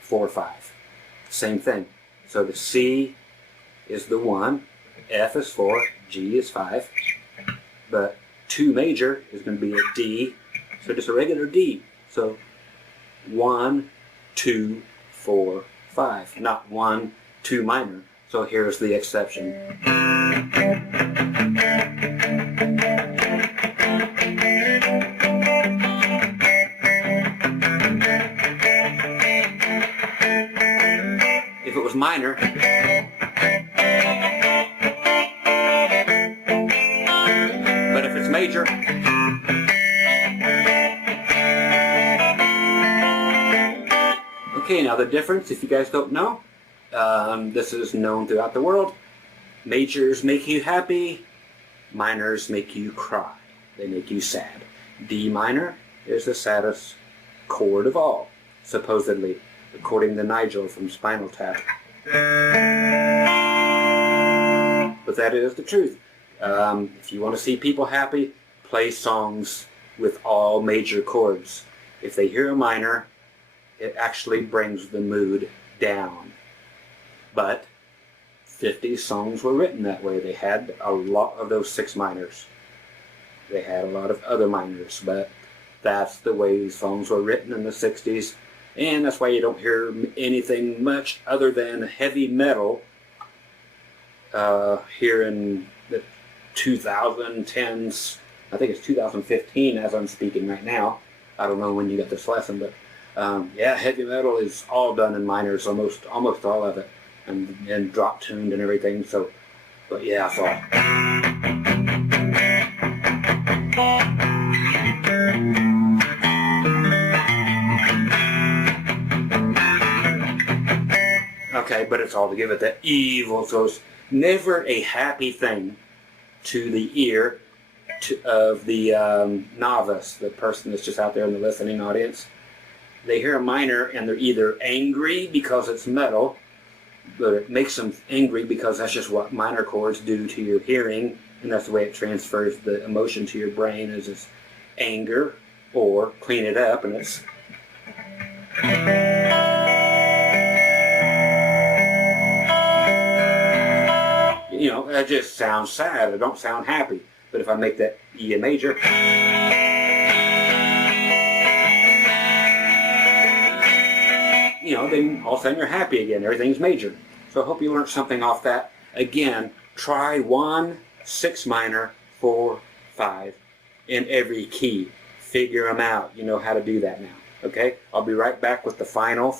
4, 5. Same thing. So the C is the 1, F is 4, G is 5. But 2 major is going to be a D, so just a regular D. So 1, 2, 4, 5, not 1, 2 minor. So here's the exception. If it was minor, but if it's major, okay, now the difference, if you guys don't know, this is known throughout the world. Majors make you happy, minors make you cry. They make you sad. D minor is the saddest chord of all, supposedly, according to Nigel from Spinal Tap. But that is the truth. If you want to see people happy, play songs with all major chords. If they hear a minor, it actually brings the mood down. But 50s songs were written that way. They had a lot of those 6 minors. They had a lot of other minors, but that's the way songs were written in the 60s. And that's why you don't hear anything much other than heavy metal here in the 2010s. I think it's 2015 as I'm speaking right now. I don't know when you got this lesson, but yeah, heavy metal is all done in minors, almost all of it, and drop tuned and everything. So, but yeah, so. Okay, but it's all to give it that evil, so it's never a happy thing to the ear of the novice, the person that's just out there in the listening audience. They hear a minor and they're either angry because it's metal, but it makes them angry because that's just what minor chords do to your hearing, and that's the way it transfers the emotion to your brain, is it's anger, or clean it up and it's that just sounds sad. It don't sound happy. But if I make that E a major, then all of a sudden you're happy again. Everything's major. So I hope you learned something off that. Again, try 1, 6 minor, 4, 5 in every key. Figure them out. You know how to do that now. Okay? I'll be right back with the final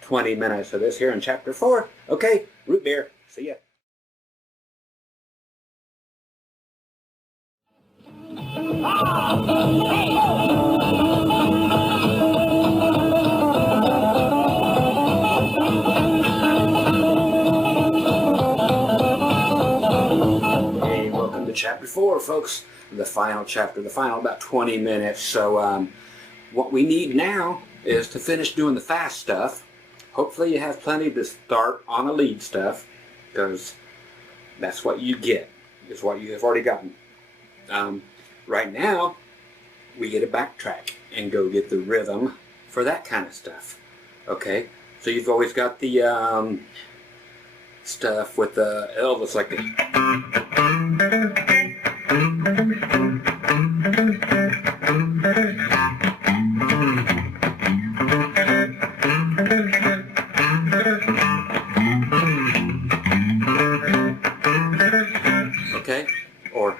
20 minutes of this here in Chapter 4. Okay? Root beer. See ya. Hey, welcome to Chapter 4, folks. The final chapter, the final about 20 minutes. So what we need now is to finish doing the fast stuff. Hopefully you have plenty to start on the lead stuff, because that's what you get, is what you have already gotten. Right now, we get a backtrack and go get the rhythm for that kind of stuff. Okay, so you've always got the stuff with the Elvis, like the okay, or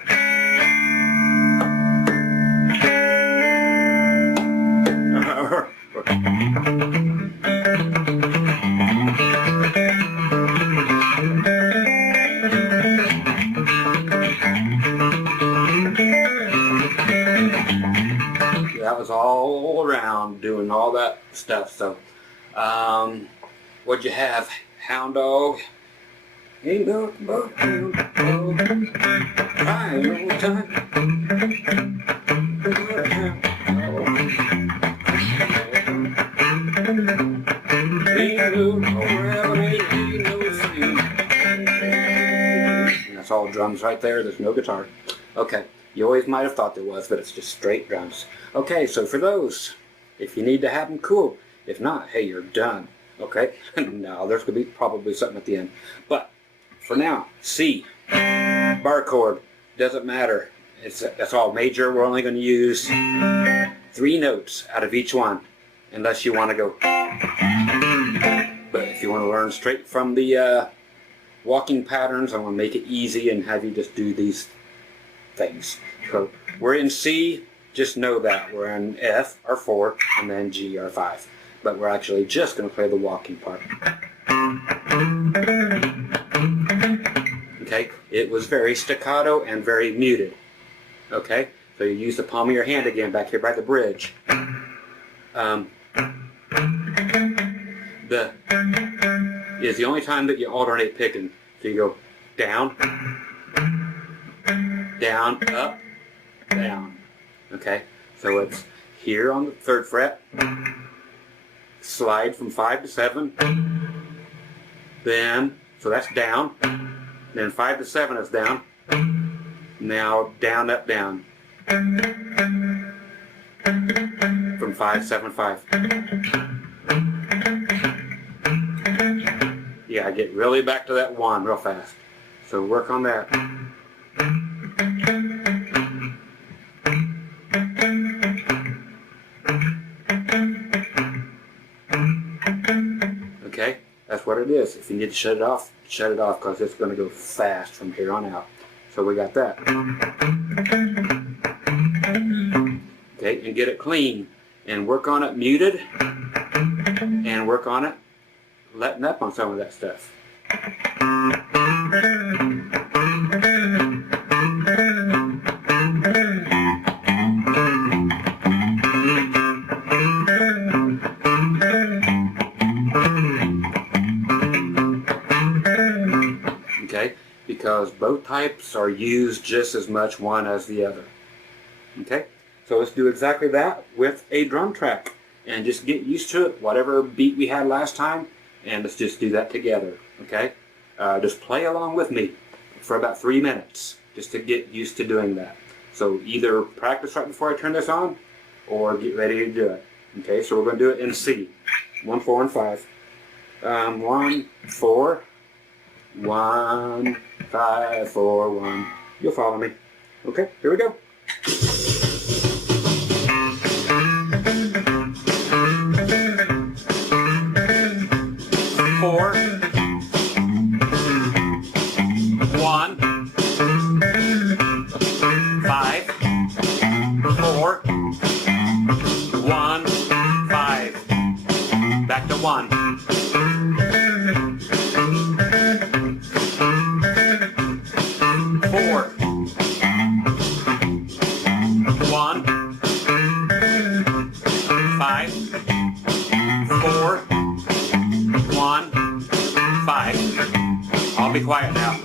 was all around doing all that stuff. So, what'd you have? Hound dog? Ain't nothing but hound dog. Crying all the time. And that's all drums right there. There's no guitar. Okay. You always might have thought there was, but it's just straight drums. Okay, so for those, if you need to have them, cool. If not, hey, you're done. Okay? Now, there's going to be probably something at the end. But, for now, C. Bar chord. Doesn't matter. That's all major. We're only going to use 3 notes out of each one. Unless you want to go. But if you want to learn straight from the walking patterns, I'm going to make it easy and have you just do these things. So we're in C, just know that. We're in F, or 4, and then G, or 5. But we're actually just going to play the walking part. Okay, it was very staccato and very muted. Okay, so you use the palm of your hand again back here by the bridge. The is the only time that you alternate picking. So you go down, down, up, down. Okay, so it's here on the 3rd fret, slide from 5 to 7, then, so that's down, then 5 to 7 is down, now down, up, down, from 5, 7, 5. Yeah, I get really back to that 1 real fast, so work on that. Okay, that's what it is. If you need to shut it off because it's going to go fast from here on out. So we got that. Okay, and get it clean. And work on it muted. And work on it letting up on some of that stuff. Okay, because both types are used just as much one as the other. Okay, so let's do exactly that with a drum track and just get used to it, whatever beat we had last time, and let's just do that together. Okay, just play along with me for about 3 minutes just to get used to doing that. So either practice right before I turn this on or get ready to do it. Okay, so we're going to do it in C. 1, 4, and 5. 1, 4, 1, 5, 4, 1. You'll follow me. Okay, here we go. 4, 1, 5, 4, 1, 5. Back to 1. 4, 1, 5, 4, 1, 5. I'll be quiet now.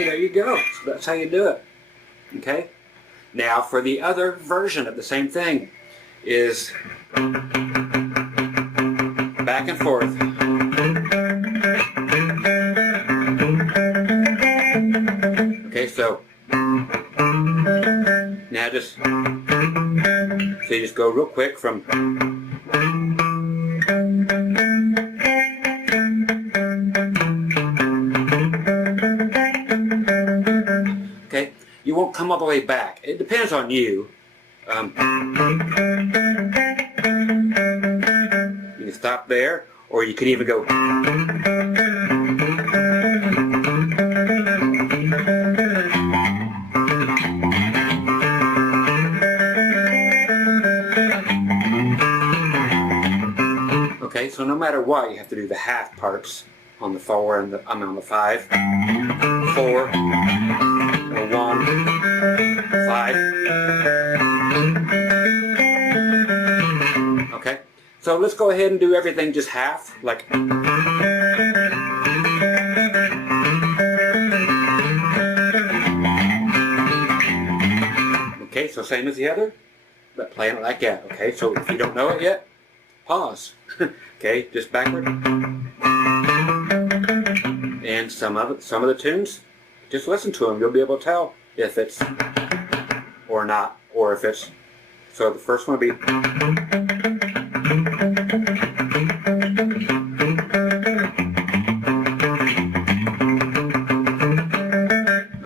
Okay, there you go. So that's how you do it. Okay? Now for the other version of the same thing is back and forth. Okay, so now so you just go real quick from okay, you won't come all the way back. It depends on you. You can stop there, or you could even go okay, so no matter what, you have to do the half parts on the 4 and on the 5. 4, 1, 5. Okay, so let's go ahead and do everything just half, like. Okay, so same as the other, but playing it like that. Okay, so if you don't know it yet, pause. Okay, just backward. And some of the tunes, just listen to them. You'll be able to tell if it's or not, or if it's. So the first one will be.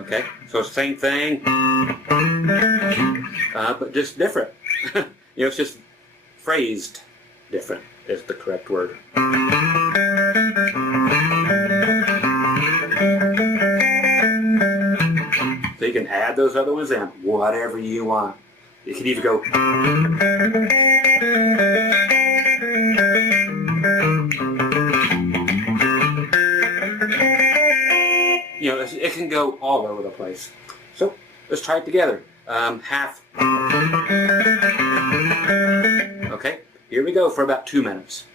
Okay, so same thing, but just different. It's just phrased different is the correct word. So you can add those other ones in, whatever you want. You can even go. It can go all over the place. So let's try it together. Half. Okay, here we go for about 2 minutes.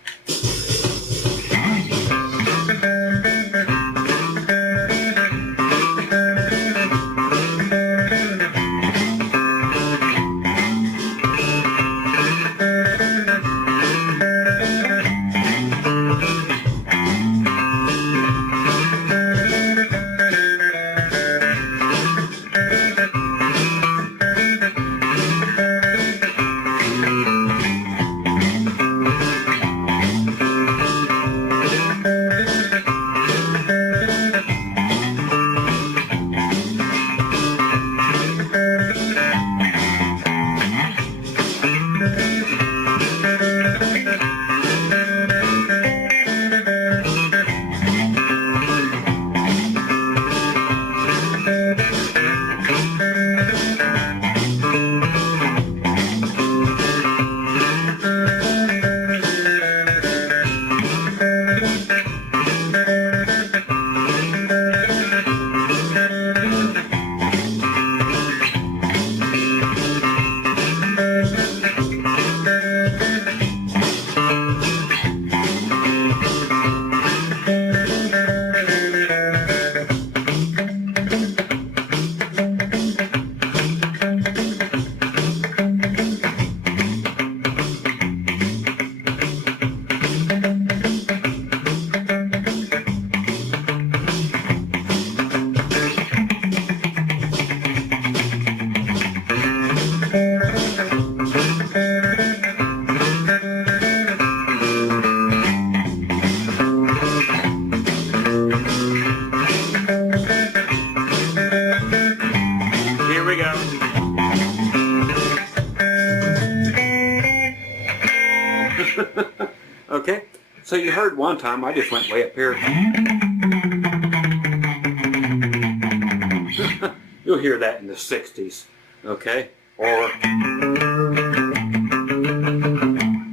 Okay, so you heard one time, I just went way up here. You'll hear that in the 60s, okay? Or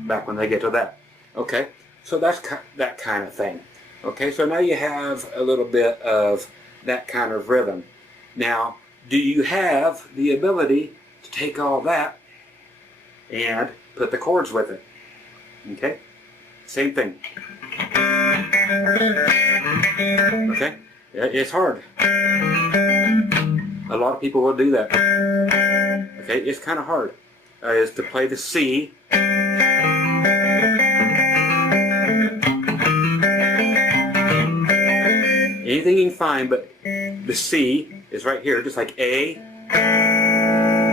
back when they get to that. Okay, so that's that kind of thing. Okay, so now you have a little bit of that kind of rhythm. Now, do you have the ability to take all that and put the chords with it? Okay, same thing. Okay, it's hard. A lot of people will do that. Okay, it's kind of hard. Is to play the C. Anything you can find, but the C is right here, just like A,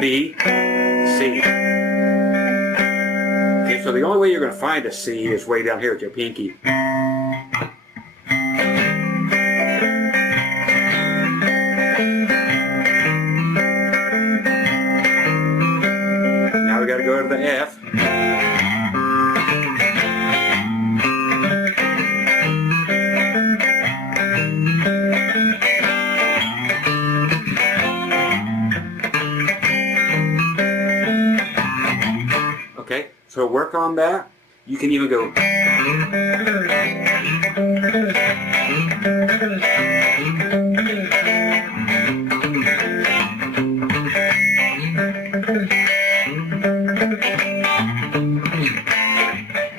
B, C. Okay, so the only way you're going to find a C is way down here with your pinky. Now we got to go to the F. Okay, so work on that. You can even go.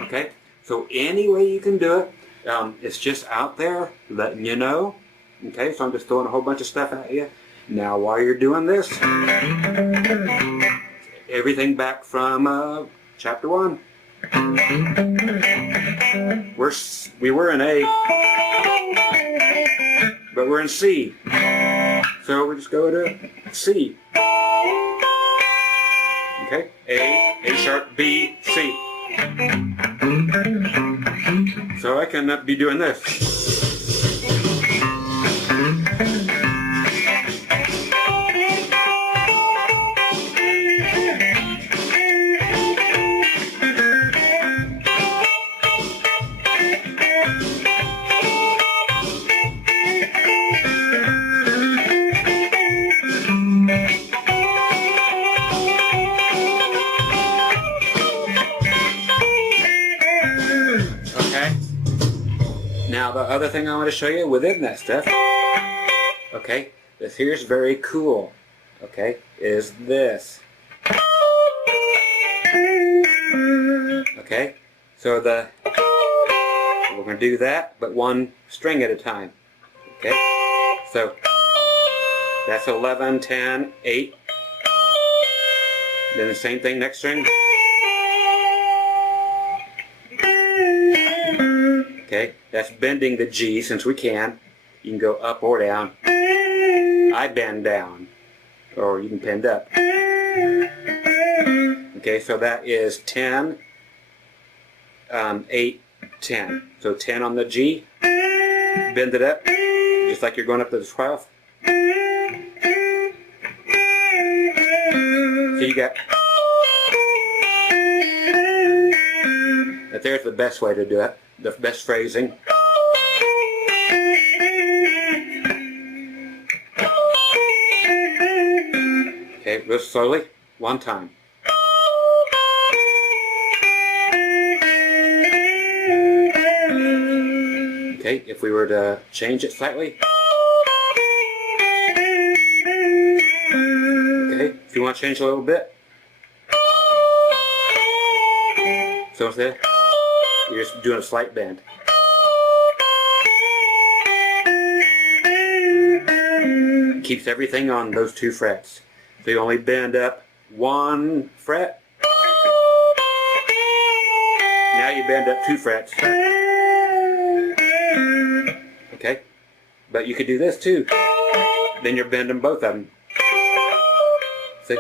Okay, so any way you can do it, it's just out there letting you know. Okay, so I'm just throwing a whole bunch of stuff at you. Now while you're doing this, everything back from chapter 1. We were in A, but we're in C. So we just go to C. Okay, A sharp, B, C. So I can be doing this. Now the other thing I want to show you within that stuff, okay, this here's very cool, okay, is this. Okay, so we're going to do that, but one string at a time. Okay, so that's 11, 10, 8. Then the same thing, next string. Okay, that's bending the G since we can. You can go up or down. I bend down, or you can bend up. Okay, so that is 10, 8, 10. So 10 on the G, bend it up, just like you're going up to the 12th. So you got, there's the best way to do it, the best phrasing. Okay, real slowly, one time. Okay, if we were to change it slightly. Okay, if you want to change a little bit. So instead, you're just doing a slight bend. Keeps everything on those 2 frets. So you only bend up 1 fret. Now you bend up 2 frets. Okay? But you could do this too. Then you're bending both of them. See?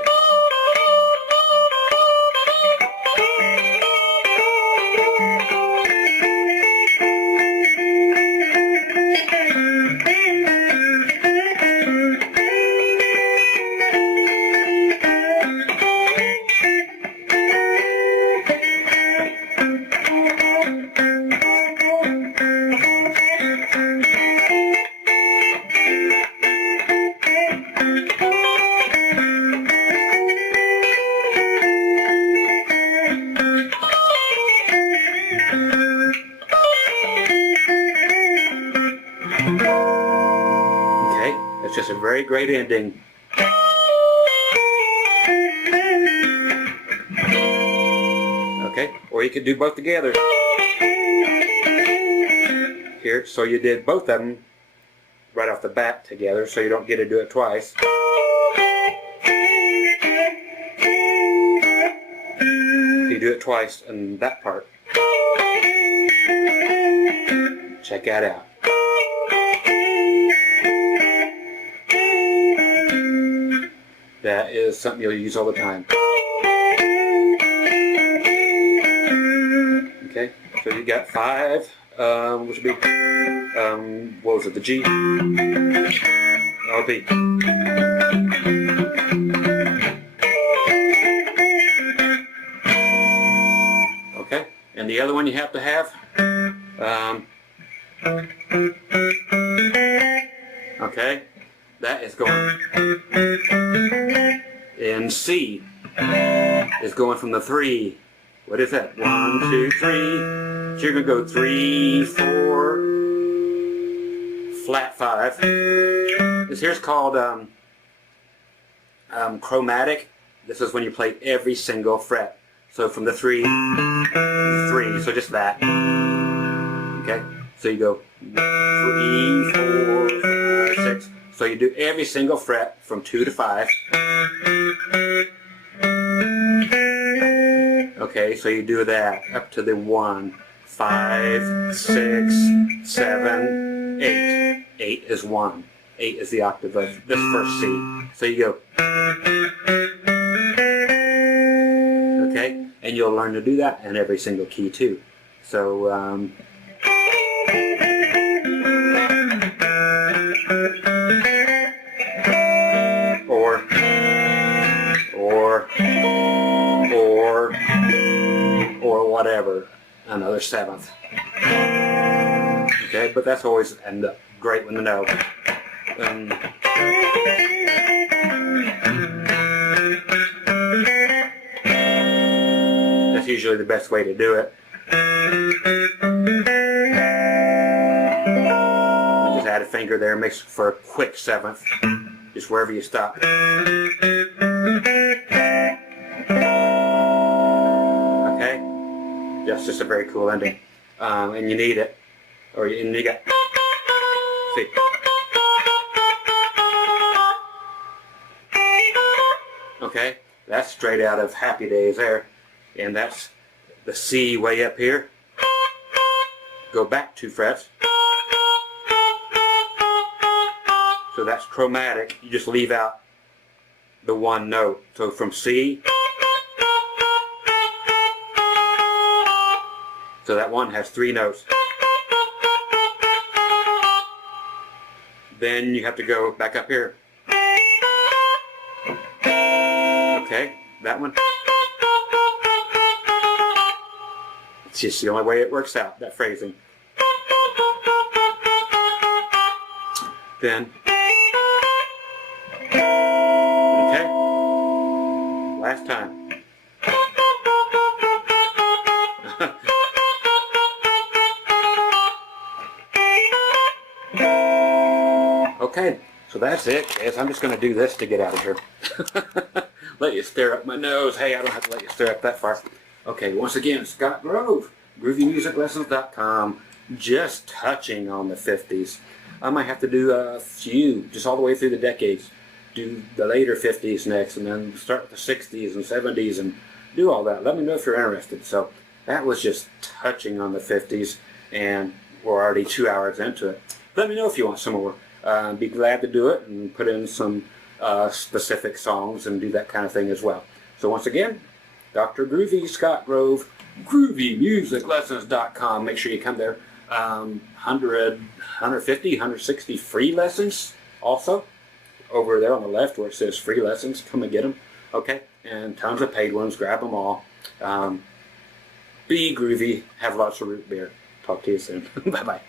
It's just a very great ending. Okay, or you could do both together. Here, so you did both of them right off the bat together, so you don't get to do it twice. do it twice in that part. Check that out. That is something you'll use all the time. Okay, so you got 5, which would be, what was it, the G? Or B. Okay, and the other one you have to have, okay, that is going in C, is going from the 3. What is that? 1, 2, 3. So you're going to go 3, 4, flat 5. This here's called chromatic. This is when you play every single fret. So from the 3, 3, so just that. Okay? So you go 3, 4, 5, 6. So you do every single fret from 2 to 5. Okay, so you do that up to the 1, 5, 6, 7, 8. 8 is 1. 8 is the octave of this first C. So you go. Okay, and you'll learn to do that in every single key too. So, or whatever, another 7th. Okay, but that's always end up great when to know. That's usually the best way to do it. You just add a finger there, makes for a quick 7th, just wherever you stop. Okay, that's just a very cool ending, and you need it, and you got. See. Okay, that's straight out of Happy Days there, and that's the C way up here. Go back 2 frets. So that's chromatic. You just leave out the 1 note. So from C, so that 1 has 3 notes. Then you have to go back up here. Okay, that one. It's just the only way it works out, that phrasing. Then, okay, last time. Okay, so that's it, guys. I'm just going to do this to get out of here. Let you stare up my nose. Hey, I don't have to let you stare up that far. Okay, once again, Scott Grove, GroovyMusicLessons.com, just touching on the 50s. I might have to do a few, just all the way through the decades. Do the later 50s next, and then start with the 60s and 70s and do all that. Let me know if you're interested. So that was just touching on the 50s, and we're already 2 hours into it. Let me know if you want some more. Be glad to do it and put in some specific songs and do that kind of thing as well. So once again, Dr. Groovy, Scott Grove, GroovyMusicLessons.com. Make sure you come there. 100, 150, 160 free lessons also. Over there on the left where it says free lessons, come and get them. Okay? And tons of paid ones. Grab them all. Be groovy. Have lots of root beer. Talk to you soon. Bye-bye.